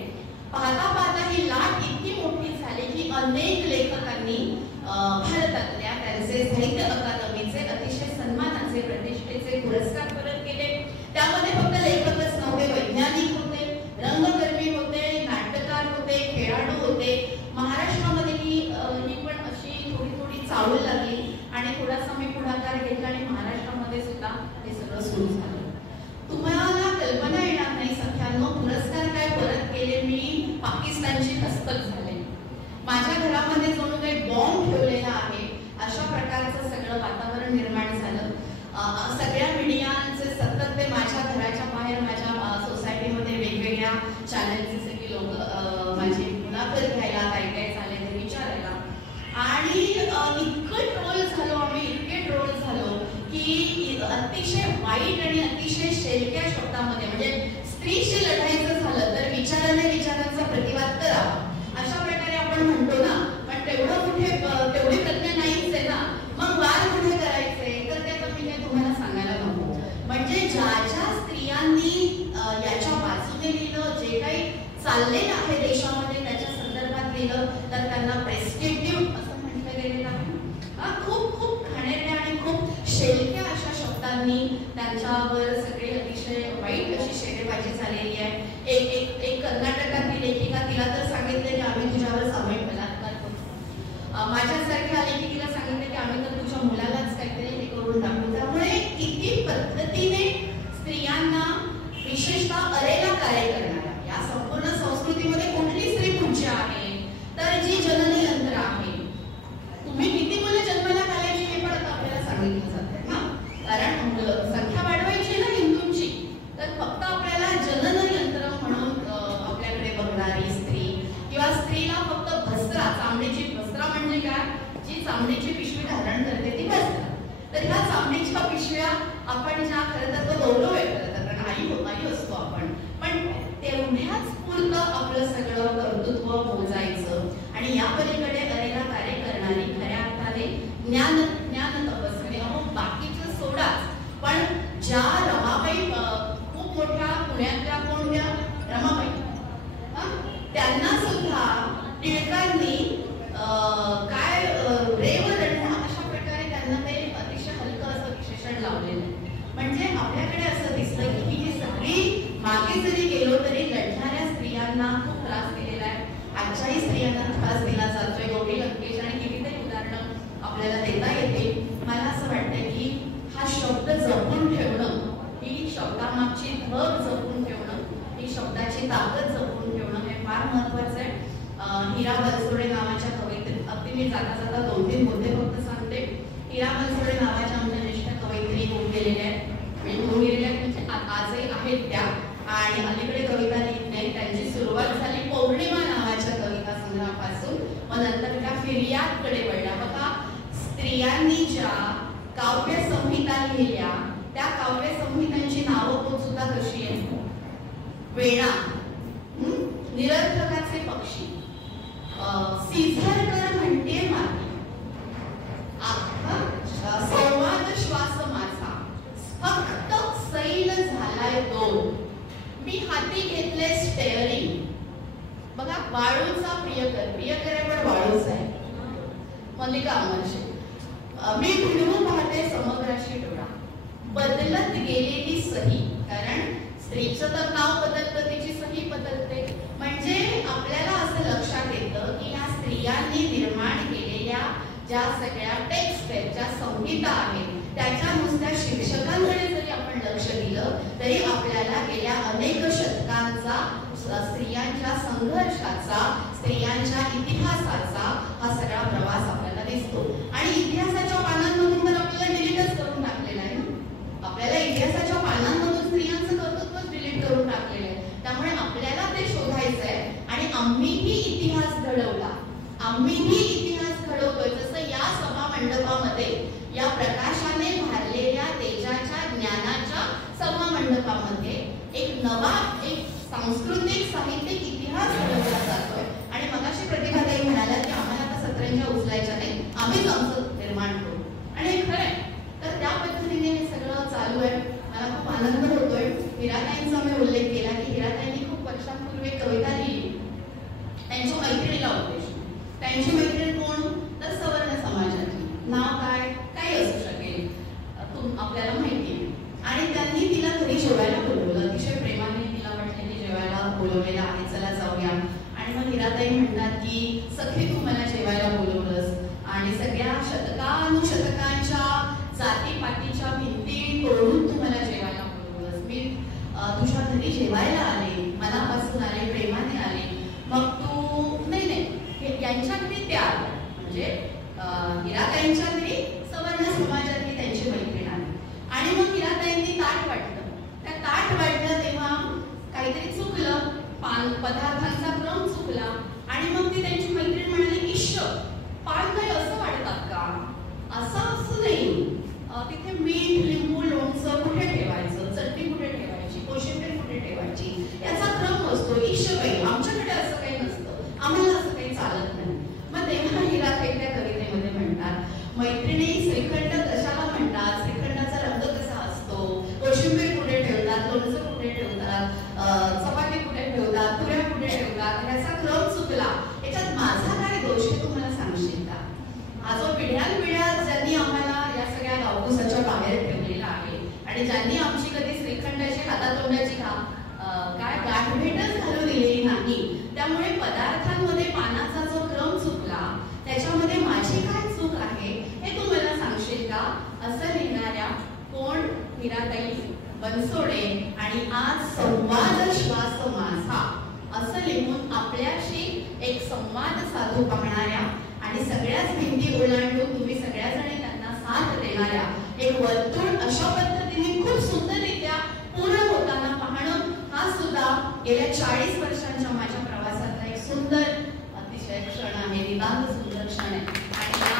पाहता पाहता ही लाट इतकी मोठी झाली की अनेक लेखकांनी भारतातल्या त्यांचे साहित्य अकादमीचे अतिशय सन्मानाचे प्रतिष्ठेचे पुरस्कार परत केले. त्यामध्ये फक्त लेखकच नव्हते, वैज्ञानिक होते, रंगकर्मी होते, नाटककार होते, खेळाडू होते. महाराष्ट्रामध्ये ही पण अशी थोडी चावल लागली आणि थोडासा मी पुढाकार घेतला आणि महाराष्ट्रामध्ये सुद्धा हे सगळं सुरू झालं. तुम्हाला कल्पना येणार नाही सख्यांनो, पुरस्कार काय परत केले मी पाकिस्तानची हस्तक झाले. माझ्या घरामध्ये जणू काही बॉम्ब ठेवलेला आहे अशा प्रकारचं सगळं वातावरण निर्माण झालं. सगळ्या मीडियाचे सतत ते माझ्या घराच्या बाहेर माझ्या सोसायटीमध्ये वेगवेगळ्या चॅनलचे सगळी लोक माझी मुलाखत घ्यायला काय झाले ते विचारायला आणि इतकं ट्रोल झालो आम्ही, इतके ट्रोल झालो की अतिशय वाईट आणि अतिशय शेलक्या शब्दामध्ये म्हणजे स्त्रीशी लढायचं झालं तर विचाराने विचारांचा प्रतिवाद करा अशा प्रकारे आपण म्हणतो ना. पण तेवढं कुठे तेवढी प्रज्ञा नाहीच आहे ना. मग वाद कुठे करायचे तर ते तर मी काही तुम्हाला सांगायला नको. म्हणजे ज्या ज्या स्त्रियांनी याच्या बाजूने लिहिलं, जे काही चाललेलं आहे देशामध्ये त्याच्या संदर्भात लिहिलं तर त्यांना प्रेस्क्रिप्टिव्ह असं म्हटलं गेलेलं आहे. खूप घाणेरड्या आणि खूप शेलक्या अशा शब्दांनी त्यांच्यावर सगळे अतिशय वाईट अशी शेरेबाजी झालेली आहे. एक कर्नाटकातली लेखिका, तिला तर सांगितले की आम्ही तुझ्यावर सामूहिक बलात्कार करतो. माझ्यासारख्या लेखिकेला सांगितले की आम्ही तर तुझ्या मुलालाच काहीतरी हे करून टाकतो. सांगितलं जाते ना, कारण संख्या वाढवायची ना हिंदूंची, तर फक्त आपल्याला जनन यंत्र म्हणून आपल्याकडे बघणारी स्त्री किंवा स्त्रीला फक्त भस्त्रा, चामडीची भस्त्रा म्हणजे काय, जी चामडीची पिशवी धारण करते ती भस्त्रा. तर ह्या चामडीच्या पिशव्या आपण ज्या खरं तर तो गौरव आहे खरं तर, कारण आई असतो आपण, पण तेवढ्याच पुरतं आपलं सगळं कर्तृत्व मोजायचं आणि या पलीकडे अरेला कार्य करणारी खऱ्या अर्थाने ज्ञान तपस्वी, बाकीचं सोडाच, पण ज्या रमाबाई खूप मोठ्या पुण्यातल्या कोणत्या रमाबाई, त्यांना सुद्धा टिळकांनी काय रेवदंड अशा प्रकारे त्यांना ते अतिशय हलकं असं विशेषण लावलेलं आहे. म्हणजे आपल्याकडे असं दिसतं की ही सगळी मागे जरी गेलो तरी लढणाऱ्या स्त्रियांना खूप त्रास दिलेला आहे. आजच्याही स्त्रियांना त्रास दिला जातोय. गौरी लंकेश आणि कितीतरी उदाहरणं आपल्याला देता येतील. मला असं वाटतं की हा शब्द जपून ठेवणं, ही शब्दामागची धग जपून ठेवणं, ही शब्दाची ताकद जपून ठेवणं हे फार महत्वाचं आहे. हिरा बनसोडे नावाच्या कवयित्री, अगदी मी जाता जाता 2-3 मुद्दे फक्त सांगते. हिरा बनसोडे नावाच्या आमच्या ज्येष्ठ कवयित्री होऊन गेलेल्या आहेत, म्हणजे आजही आहेत त्या, आणि अलीकडे कविता लिहिणे त्यांची सुरुवात झाली पौर्णिमा नावाच्या कविता संग्रहापासून, मग नंतर त्या फिर्यादकडे वळल्या. बघा, स्त्रियांनी ज्या काव्य संहिता लिहिल्या त्या काव्य संहितांची नावं सुद्धा कशी आहेत. वेणा, निरर्थकाचे पक्षी, सीझरकर म्हणते माती, संवाद श्वास माझा, फक्त सैल झालाय दोन, मी हाती घेतले स्टेअरिंग. बघा, वाळूचा प्रियकर आहे पण वाळूच आहे. मल्लिका अमरशे, मी भिडवून पाहते समग्राशी डोळा, बदलत गेलेली सही, कारण स्त्रीचं तर नाव बदलतं तिची सही बदलते. म्हणजे आपल्याला असं लक्षात येतं की या स्त्रियांनी निर्माण केलेल्या ज्या सगळ्या टेक्स्ट आहेत, ज्या संहिता आहेत, त्याच्या नुसत्या शीर्षकांकडे जरी आपण लक्ष दिलं तरी आपल्याला गेल्या अनेक शतकांचा स्त्रियांच्या संघर्षाचा, स्त्रियांच्या इतिहासाचा हा सगळा प्रवास आपल्याला दिसतो. आणि इतिहासाच्या पानांमधून तर आपल्याला डिलीटच करून टाकलेला आहे ना, आपल्याला इतिहासाच्या पानांमधून स्त्रियांचं कर्तृत्वच डिलीट करून टाकलेलं आहे. त्यामुळे आपल्याला ते शोधायचं आहे आणि आम्हीही इतिहास घडवला, आम्हीही इतिहास घडवतोय. जसं या सभा मंडपामध्ये, या प्रकाशाने भारलेल्या तेजाच्या ज्ञानाच्या सभा मंडपामध्ये एक नवा, एक सांस्कृतिक साहित्यिक इतिहास घडवला जातोय. आणि मगाशी प्रतिभाताई म्हणाल्या की आम्हाला आता सतरंज्या उचलायच्या नाही, आम्हीच आमचं निर्माण करू, आणि हे खरंय. तर त्या पद्धतीने हे सगळं चालू आहे. मला खूप आनंद होतोय. हिराताईंचा मी उल्लेख केला की हिराताईंनी खूप वर्षांपूर्वी कविता लिहिली, त्यांच्या मैत्रिणीला उद्देशून. त्यांची मैत्रीण कोण, तर सवर्ण समाजाची. नाव काय, काही असू शकेल, आपल्याला माहिती आहे. आणि त्यांनी तिला घरी जेवायला बोलवलं, अतिशय प्रेमाने तिला म्हटलं की जेवायला बोलवलेलं आहे, चला जाऊया. आणि मग हिराताई म्हणतात की सखी तू मला जेवायला बोलवलंस आणि सगळ्या शतकानुशतकांच्या जातीपातीच्या भिंती तोडून तू मला जेवायला बोलवलंस. मी तुझ्या घरी जेवायला आले, मनापासून आले, प्रेमाने आले. मग तू नाही यांच्या घरी त्या आल्या, म्हणजे हिराताईंच्या घरी सवर्ण समाजातली त्यांची मैत्रीण आली. आणि मग हिराताईंनी ताट वाटलं. त्या ताट वाटलं तेव्हा काहीतरी चुकलं, पदार्थांचा क्रम चुकला. आणि मग ती त्यांची मैत्रीण म्हणाली, इश्श, पान काही असं वाटतात का, असं असू नाही, तिथे मीठ, लिंबू, लोणचं कुठे ठेवायचं, चटणी कुठे ठेवायची, कोशिंबीर कुठे ठेवायची, याचा क्रम असतो. इश्श बाई, आमच्याकडे असं काही नसतं, आम्हाला असं काही चालत नाही. मग तेव्हा हिराताई त्या कवितेमध्ये म्हणतात, मैत्रिणी श्रीखंड कशाला म्हणतात, श्रीखंडाचा रंग कसा असतो, कोशिंबीर कुठे ठेवतात, लोणचं कुठे ठेवतात, चपाती कुठे ठेवतात, पुऱ्या कुठे ठेवतात, याचा क्रम चुकला, याच्यात माझा काय दोष आहे तुम्हाला सांगशील का. हा जो पिढ्यानपिढ्या ज्यांनी आम्हाला या सगळ्या गावकुसाच्या बाहेर ठेवलेला आहे आणि ज्यांनी आमची कधी श्रीखंडाची हातातोंडाची काय गाठभेटच घालू दिलेली नाही, त्यामुळे पदार्थांमध्ये पानाचा जो क्रम चुकला त्याच्यामध्ये माझी काय चूक आहे हे तू मला सांगशील का, असं लिहिणाऱ्या कोण, हिराताई बनसोडे. आणि आज संवाद श्वास माझा असं लिहून आपल्याशी एक संवाद साधू पाहणाऱ्या आणि सगळ्याच भिंती ओलांडून तुम्ही सगळ्या जणी त्यांना साथ देणार देणाऱ्या एक वर्तुळ अशा पद्धतीने खूप सुंदररित्या पूर्ण होताना पाहणं हा सुद्धा गेल्या 40 वर्षांच्या माझ्या प्रवासातला एक सुंदर अतिशय क्षण आहे, नितांत सुंदर क्षण आहे. आणि या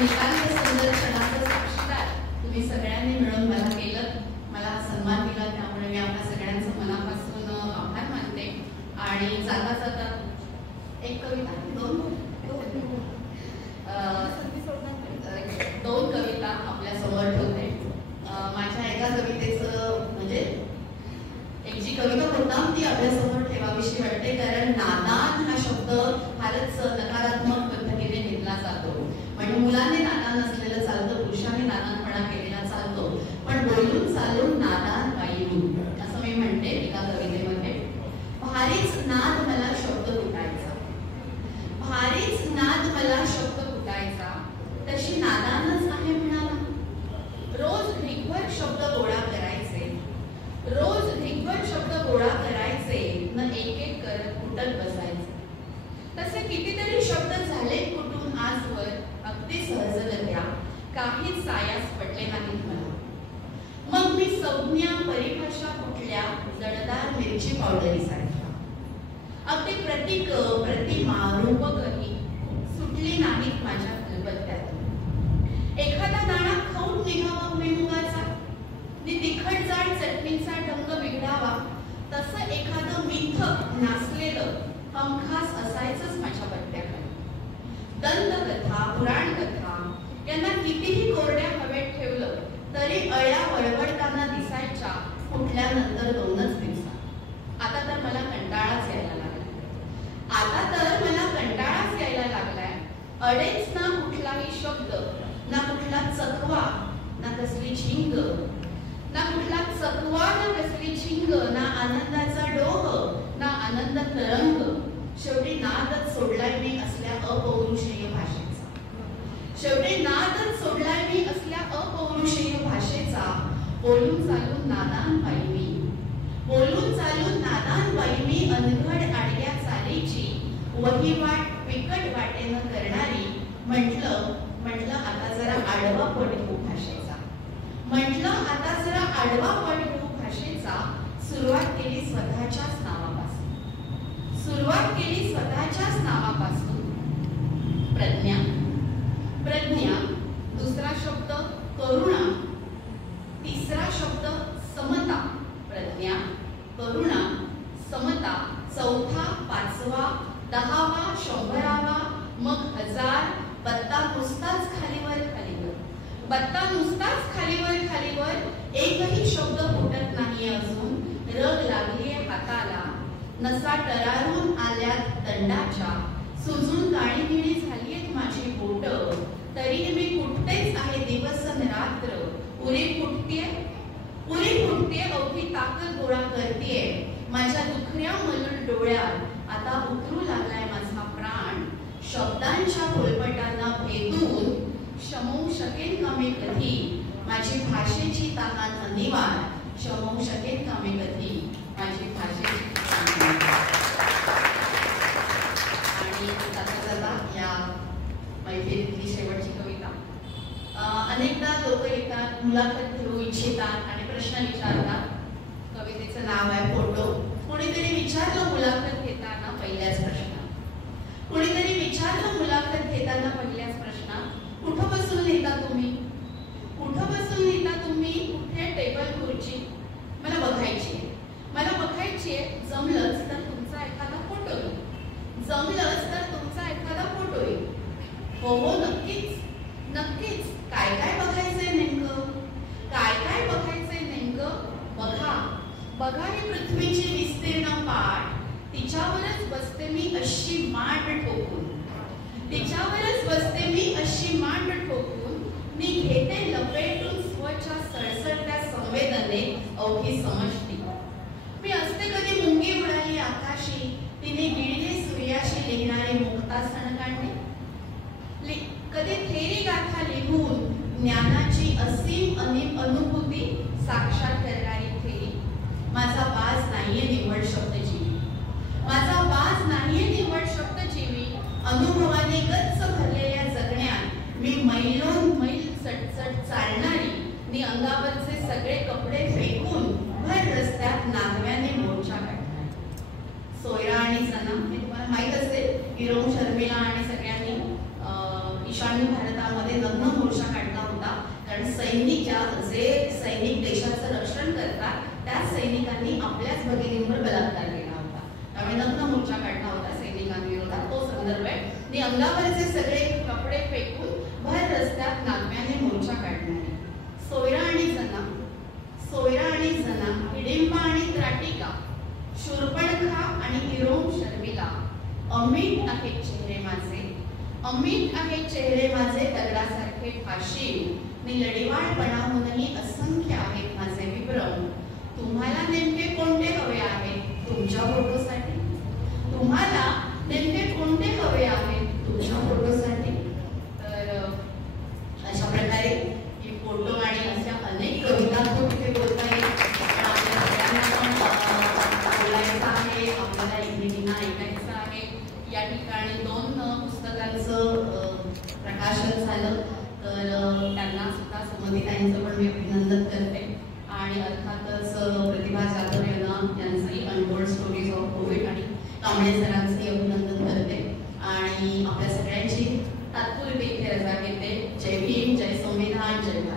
नितांत सुंदर क्षणाचं साक्षीदार तुम्ही सगळ्यांनी मिळून मला केलं, मला हा सन्मान दिला, त्यामुळे मी आपल्या सगळ्यांचं मनापासून आभार मानते. आणि जाता जाता एक कविता, दोन कविता आपल्या समोर ठेवते. माझ्या एका कवितेचं म्हणजे एक जी कविता होता ती आपल्यासमोर ठेवावीशी वाटते, कारण नादान हा शब्द फारच नकारात्मक पद्धतीने घेतला जातो. म्हणजे मुलाने नादान असलेलं चालतं, पुरुषाने नादानपणा केलेला चालतो, पण बोलून चालून नादान बाईलू असं मी म्हणते एका कवितेमध्ये. भारीच नाद मला शब्द कुटायचा, भारीच नाद मला शब्द कुटायचा, तशी नादानच आहे म्हणाला. रोज ढिगभर शब्द गोळा करायचे, रोज ढिगभर शब्द गोळा करायचे, न एक एक करत कुटत बसायचे. तसे कितीतरी शब्द झाले कुठून आजवर अगदी सहजगत्या, काहीच सायास पडले नाहीत मला. मग मी संज्ञा परिभाषा कुठल्या जडदार मिरची पावडरी सारख्या, अगदी प्रतीक प्रतिमा रूपकही सुटली नाहीत माझ्या खलबत्त्यातून. एखादा दाणा खाऊन निघावा भुईमुगाचा, नि तिखट जाड चटणीचा डंग बिघडावा, तसं एखादं मिथक नासलेलं हमखास असायचंच माझ्या पत्त्याकडे. दंतकथा पुराणकथा यांना कितीही कोरड्या हवेत ठेवलं तरी अळ्या वळवळताना दिसायच्या कुठल्यानंतर 2च दिवसात. आता तर मला कंटाळाच यायला लागला, आता तर मला कंटाळाच यायला लागलाय. अडेच ना कुठलाही शब्द, ना कुठला चकवा, ना कसली झिंग, ना कुठला चकवा, ना कसली झिंग, ना आनंदाचा डोह, ना आनंद तरंग. शेवटी नादच सोडलाय मी असल्या अपौरुषेय भाषेचा, शेवटी नादच सोडलाय मी असल्या अपौरुषेय भाषेचा. बोलून चालून नादान बाई मी, बोलून चालून नादान बाई मी, अनघड आडव्या चालीची वहिवाट बिकट वाटेनं करणारी. म्हटलं आता जरा आडवा पड घेऊ भाषेचा, म्हटलं आता जरा आडवा पड घेऊ भाषेचा. सुरुवात केली स्वतःच्याच नावापासून, सुरुवात केली स्वतःच्याच नावापासून. प्रज्ञा, प्रज्ञा, दुसरा शब्द करुणा, तिसरा शब्द समता. प्रज्ञा, करुणा, समता, चौथा, पाचवा, 10वा, 100वा, मग 1000. बत्ता नुसताच खालीवर खालीवर, बत्ता नुसताच खालीवर खालीवर. एकही शब्द फुटत नाही अजून. रग लागलीये हाताला, नसा टरारून आल्यात दंडाच्या, सुजून काळीमिळी झालीयत माझी बोट. तरीही मी कुठतेच आहे दिवस न रात्र. उरी फुटतेय, उरी फुटतेय, अवघी ताकद गोळा करतेय. माझ्या दुखऱ्या मलूल डोळ्यात आता उतरू लागलाय माझा प्राण. शब्दांच्या फुलपटांना भेदून शमवू शकेन का मी कधी माझी भाषेची ताकद निवार. शमवू शकेन का मी कधी माझी भाषेची ताकद. आणि जाता जाता या मैत्रिणीतली शेवटची कविता. अनेकदा लोक येतात, मुलाखत घेऊ इच्छितात आणि प्रश्न विचारतात. कवितेचं नाव आहे फोटो. कोणीतरी विचारलं मुलाखत घेताना पहिल्याच प्रश्नात, कुणीतरी विचारलं मुलाखत घेताना पहिल्याच प्रश्नात, कुठं बसून लिहिता तुम्ही, कुठं बसून लिहिता तुम्ही, कुठे टेबल खुर्ची. मला बघायची आहे, मला बघायची आहे. जमलंच तर तुमचा एखादा फोटो येईल, जमलंच तर तुमचा एखादा फोटो येईल. हो हो नक्कीच नक्कीच. काय काय बघायचंय नेमकं, काय काय बघायचंय नेमकं. बघा बघा ही पृथ्वीची विस्तीर्ण पाठ, तिच्यावरच बसते मी अशी मांड ठोकून, तिच्यावरच बसते मी अशी मांड ठोकून. मी घेते लपेटून स्वच्या सळसळत्या संवेदने अवघी समजती. मी असते कधी मुंगी उडाली आकाशी, तिने गिळले सूर्याशी लिहिणारे मुक्तासन काढणे. कधी थेरी गाथा लिहून ज्ञानाची असीम अनुभूती साक्षात करणारी थेरी. माझा बाज नाहीये निवड शब्दजीवी, माझा बाज नाहीये निवड शब्दजीवी. अनुभवाने गच्च भरलेल्या जगण्यात मी मैलोन मैल चटचट चालणारी नी अंगावरचे सगळे कपडे फेकून भर रस्त्यात नागव्याने मोर्चा काढला. सोयरा आणि सना हे तुम्हाला माहित असेल, इरोम शर्मिला आणि सगळ्यांनी ईशान्य भारतामध्ये नग्न मोर्चा काढला होता. कारण जे सैनिक देशाचं रक्षण करतात त्या सैनिकांनी आपल्याच भगिनींवर बलात्कार केला होता. त्यामुळे नग्न मोर्चा काढला होता सैनिकांविरोधात. तो संदर्भ आहे. नी अंगावरचे सगळे कपडे फेकून भर रस्त्यात नागव्याने मोर्चा काढणारी सोयरा आणि जना, हिडिंबा आणि त्राटिका, शूर्पणखा आणि इरोम शर्मिला, अमीट आहेत चेहरे माझे दगडासारखे फाशीव, मी लढीवाळपणाहूनही असंख्य आहेत माझे विभ्रम. तुम्हाला नेमके कोणते हवे आहे तुमच्या फोटोसाठी? तर अशा प्रकारे ही फोटो आणि अशा अनेक कविता तिथे बोलता येईल. आपल्या सगळ्यांना पण बोलायचं आहे, आपल्याला एकमेकींना ऐकायचं आहे. या ठिकाणी 2 पुस्तकांचं प्रकाशन झालं. तर त्यांना सुद्धा समधिताईंचं पण मी अभिनंदन करते. आणि अर्थातच प्रतिभा जाधव यांचंही अनटोल्ड स्टोरीज ऑफ कोविड आणि कांबळे सरांचंही अभिनंदन करते. आणि आपल्या सगळ्यांची तात्पुरती इथे रजा घेते. जय भीम, जय संविधान, जय भारत.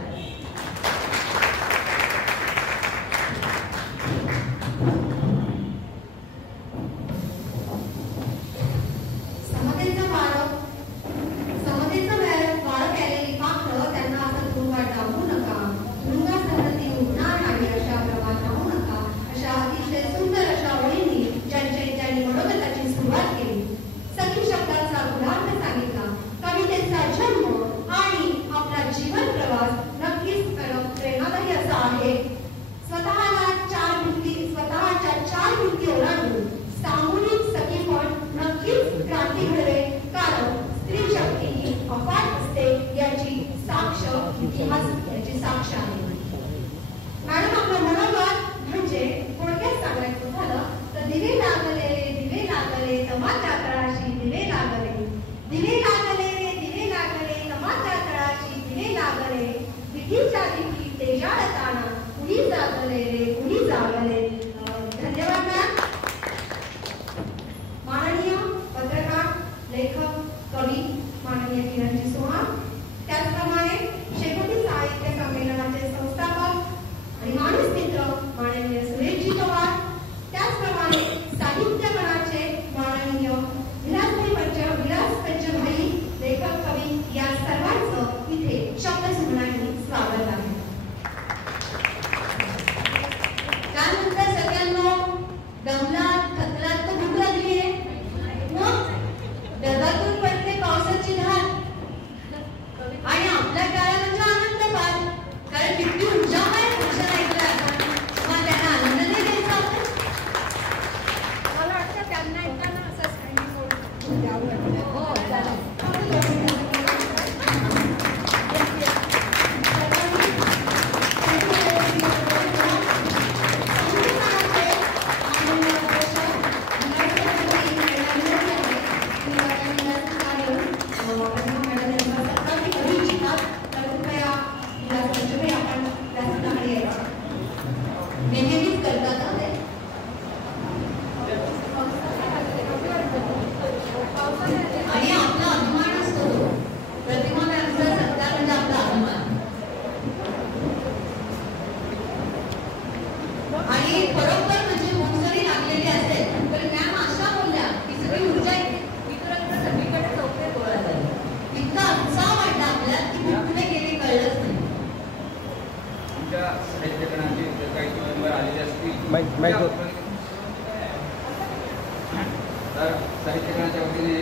साहित्यकरणाच्या वतीने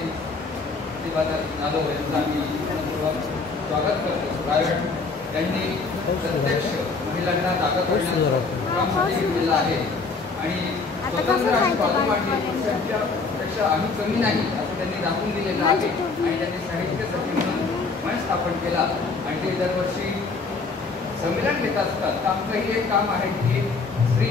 स्वागत करतो. कारण त्यांनी प्रत्यक्ष महिलांना ताकद करण्यासाठी दिलेलं आहे आणि स्वतंत्र आणि स्वातंत्र्यापेक्षा आम्ही कमी नाही असं त्यांनी दाखवून दिलेलं आहे. आणि त्यांनी साहित्य सखी म्हणून मंच स्थापन केला आणि ते दरवर्षी संमेलन घेत असतात. आमचंही एक काम आहे की स्त्री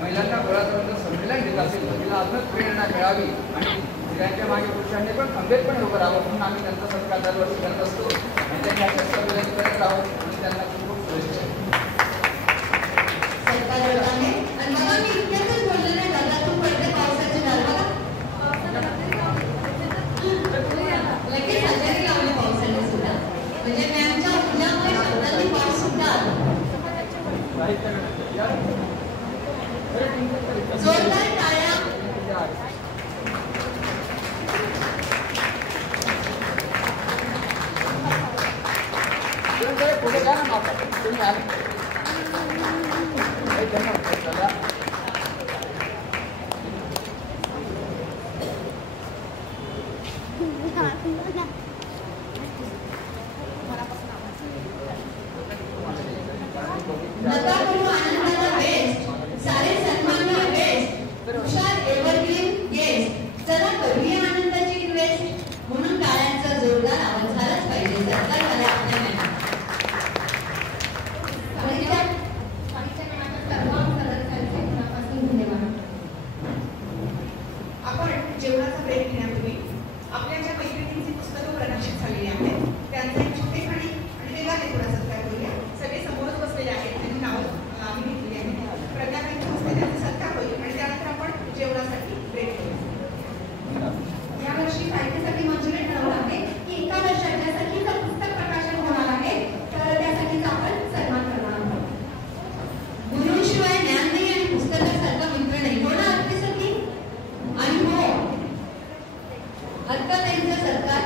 महिलांना गोळा करून संमेलन घेत असेल तर तिला अजूनच प्रेरणा मिळावी आणि स्त्रियांच्या मागे पुरुषांनी पण खंबीरपणे उभं राहावं म्हणून आम्ही त्यांचा सत्कार दरवर्षी करत असतो आणि त्यांनी अशाच संमेलन करत राहावं. यासाठी त्यांना खूप खूप शुभेच्छा. सरकार होत आहे आणि मला मी इतक्यातच बोलले नाही दादा तू पडते पावसाची दार बघा लगेच हजेरी लावली पावसाने सुद्धा म्हणजे मॅमच्या ऊर्जामुळे शब्दांनी पाऊस सुद्धा आला. जोरदार टाळ्या. पुढे जा ना माता तुम्ही आले नका करू आनंदाला बेस्ट सारे सन्माननीय बेस्ट हुशार एव्हरग्रीन गेस्ट चला करूया आनंदाची इन्व्हेस्ट म्हणून टाळ्यांचा जोरदार आवाज झालाच पाहिजे. सरकार मला आपल्या आपण जेवणाचा ब्रेक घेण्यापूर्वी आपल्या ज्या मैत्रिणींची पुस्तकं प्रकाशित झालेली आहेत त्यांचा एक छोटेखानी आणि वेगळा थोडा सत्कार करूया. सगळे समोरच बसलेले आहेत त्यांची नावं आम्ही घेतलेली आहेत. प्रज्ञाताईंच्या हस्ते त्यांचा सत्कार होईल आणि त्यानंतर आपण जेवणासाठी ब्रेक करूया. यावर्षी साहित्यासाठी मंजुरी ठरवलं आहे की एका वर्षाच्या सखीचं पुस्तक प्रकाशन होणार आहे तर त्यासाठीचा आपण सन्मान करणार आहोत. गुरुशिवाय ज्ञान नाही आणि पुस्तकासारखा मित्र नाही हो ना अगदी सखी. आणि हो आता त्यांचं सरकार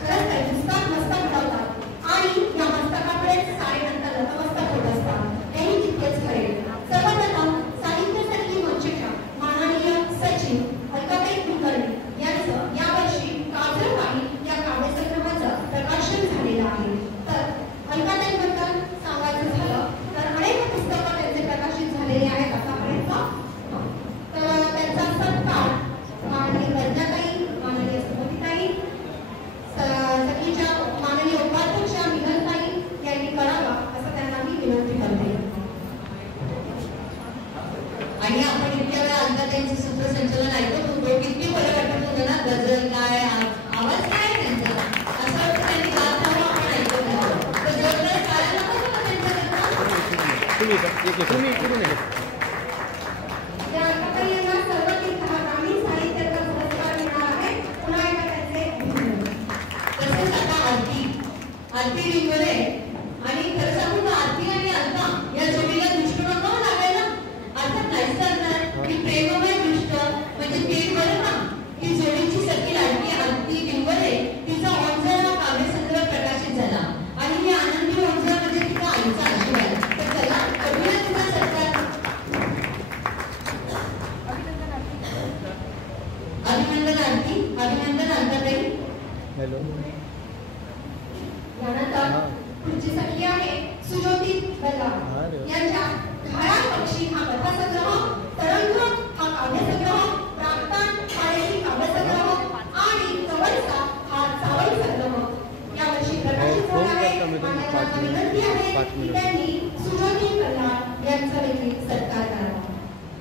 खरंच आहे पुस्तक मस्तक बनवतात आणि या मस्तकाकडे सारे नंतर नतमस्तक होत असतात हेही तितकेच खरे. सर्वप्रथम साहित्यासाठी मंचच्या माननीय सचिव अलकाताई कुलकर्णी यांचं यावर्षी काजळवाडी या काव्यसंग्रहाचं प्रकाशन झालेलं आहे. तर अलकाताईबद्दल सांगायचं झालं तर अनेक पुस्तकं त्यांचे प्रकाशित झालेले आहेत आतापर्यंत. तर त्यांचा सत्कार माननीय प्रज्ञाताई माननीय सुमतीताई सखीच्या माननीय उपाध्यक्षा मिलनताई यांनी करावा असं त्यांना मी विनंती करते. आणि आपण इतक्या वेळा अंका त्यांचं सूत्रसंचलन ऐकत होतो किती बरं वाटत होतं ना. गजल काय आवाज काय त्यांचा असं वाटतं त्यांनी गात राहावं आपण ऐकत होतो. तर जोरदार टाळ्या नको का त्यांच्याकरता. या अलकाताई यांना सर्वाधिक ग्रामीण साहित्याचा पुरस्कार मिळणार आहे. पुन्हा एकदा त्यांचे अभिनंदन. तसेच आता आरती रिंगोले आणि खरं सांगू का आरती आणि अलका या जोडीला दृष्ट नको लागायला. अर्थात नाही चालणार की प्रेममय दृष्ट म्हणजे पेट बरं ना. ही जोडीची सखी लाडकी आरती रिंगोले तिचा ओंजळ हा काव्यसंग्रह प्रकाशित झाला आणि ही आनंदी ओंजळ म्हणजे तिचा आईचा आशीर्वाद. तर चला करूया तिचा सत्कार. अभिनंदन आरती अभिनंदन अलकाताई. यानंतर पुढची सखी आहे सुज्योती बल्ला यांच्या घायाळ पक्षी हा कथासंग्रह, तरंग हा काव्यसंग्रह, प्राक्तन पाण्याची काव्यसंग्रह आणि कवळचा हा चावडी संग्रह यावर्षी प्रकाशित होणार आहे. मान्यवरांना विनंती आहे की त्यांनी सुज्योती बल्ला यांचा देखील सत्कार करावा.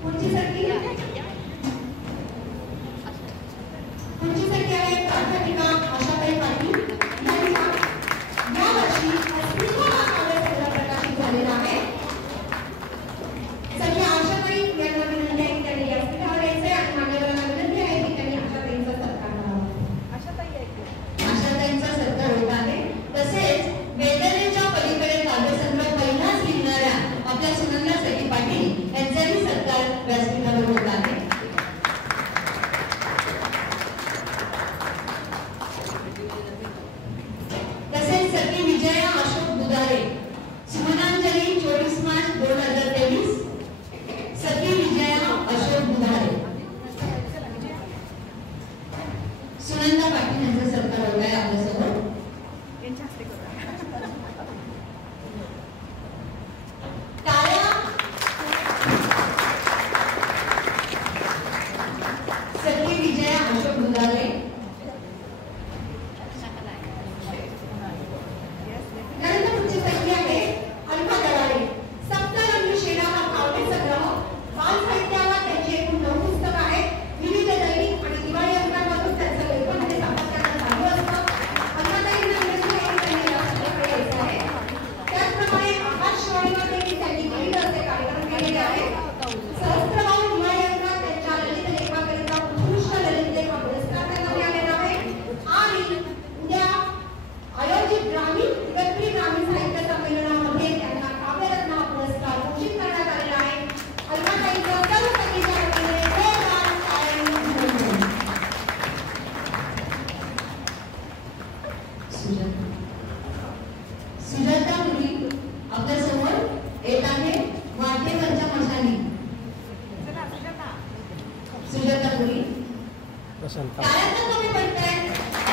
पुढची सखी आहे प्राध्यापिका आशाताई पाटील यांचा यावर्षी अस्तित्व हा काव्यसंग्रह प्रकाशित झालेला आहे. सखी आशाताई यांना विनंती आहे की त्यांनी व्यासपीठावर यायचे आणि मान्यवरांना विनंती आहे की त्यांनी आशाताईंचा सत्कार करावा. आशाताईंचा सत्कार होत आहे. तसेच वेदनेच्या पलीकडे काव्यसंग्रह पहिलाच लिहिणाऱ्या आपल्या सुनंदा सखी पाटील यांचाही सत्कार व्यासपीठावर होत आहे. तसेच सखी विजया अशोक बुधारे सुमनांजली 24 मार्च 2023. सखी विजया अशोक बुधारे सुनंदा पाटील यांचा सत्कार होत आहे आपल्यासमोर. टाळ्या. सखी विजया अशोक बुधारे. यानंतर पुढची सखी आहे अलका दराडे. सप्तरंगी शेणा हा काव्यसंग्रह, बाल साहित्यावर त्यांची एकूण 9 पुस्तकं आहेत. विविध दैनिक आणि दिवाळी अंकांमधून त्यांचं लेखन आणि सादरीकरण चालू असतं. अलकाताईंना विनंती आहे की त्यांनी ग्रामीण इगतपुरी ग्रामीण साहित्य संमेलनामध्ये त्यांना काव्यरत्न हा पुरस्कार घोषित करण्यात आलेला आहे. अलकाताईंचा सर्व सखीच्या वतीने जोरदार टाळ्यांनी अभिनंदन. सुजाता मुली आपल्या समोर येत आहे वाटेवरच्या मशाली. सुजाता मुली टाळ्यांना कमी पडताय.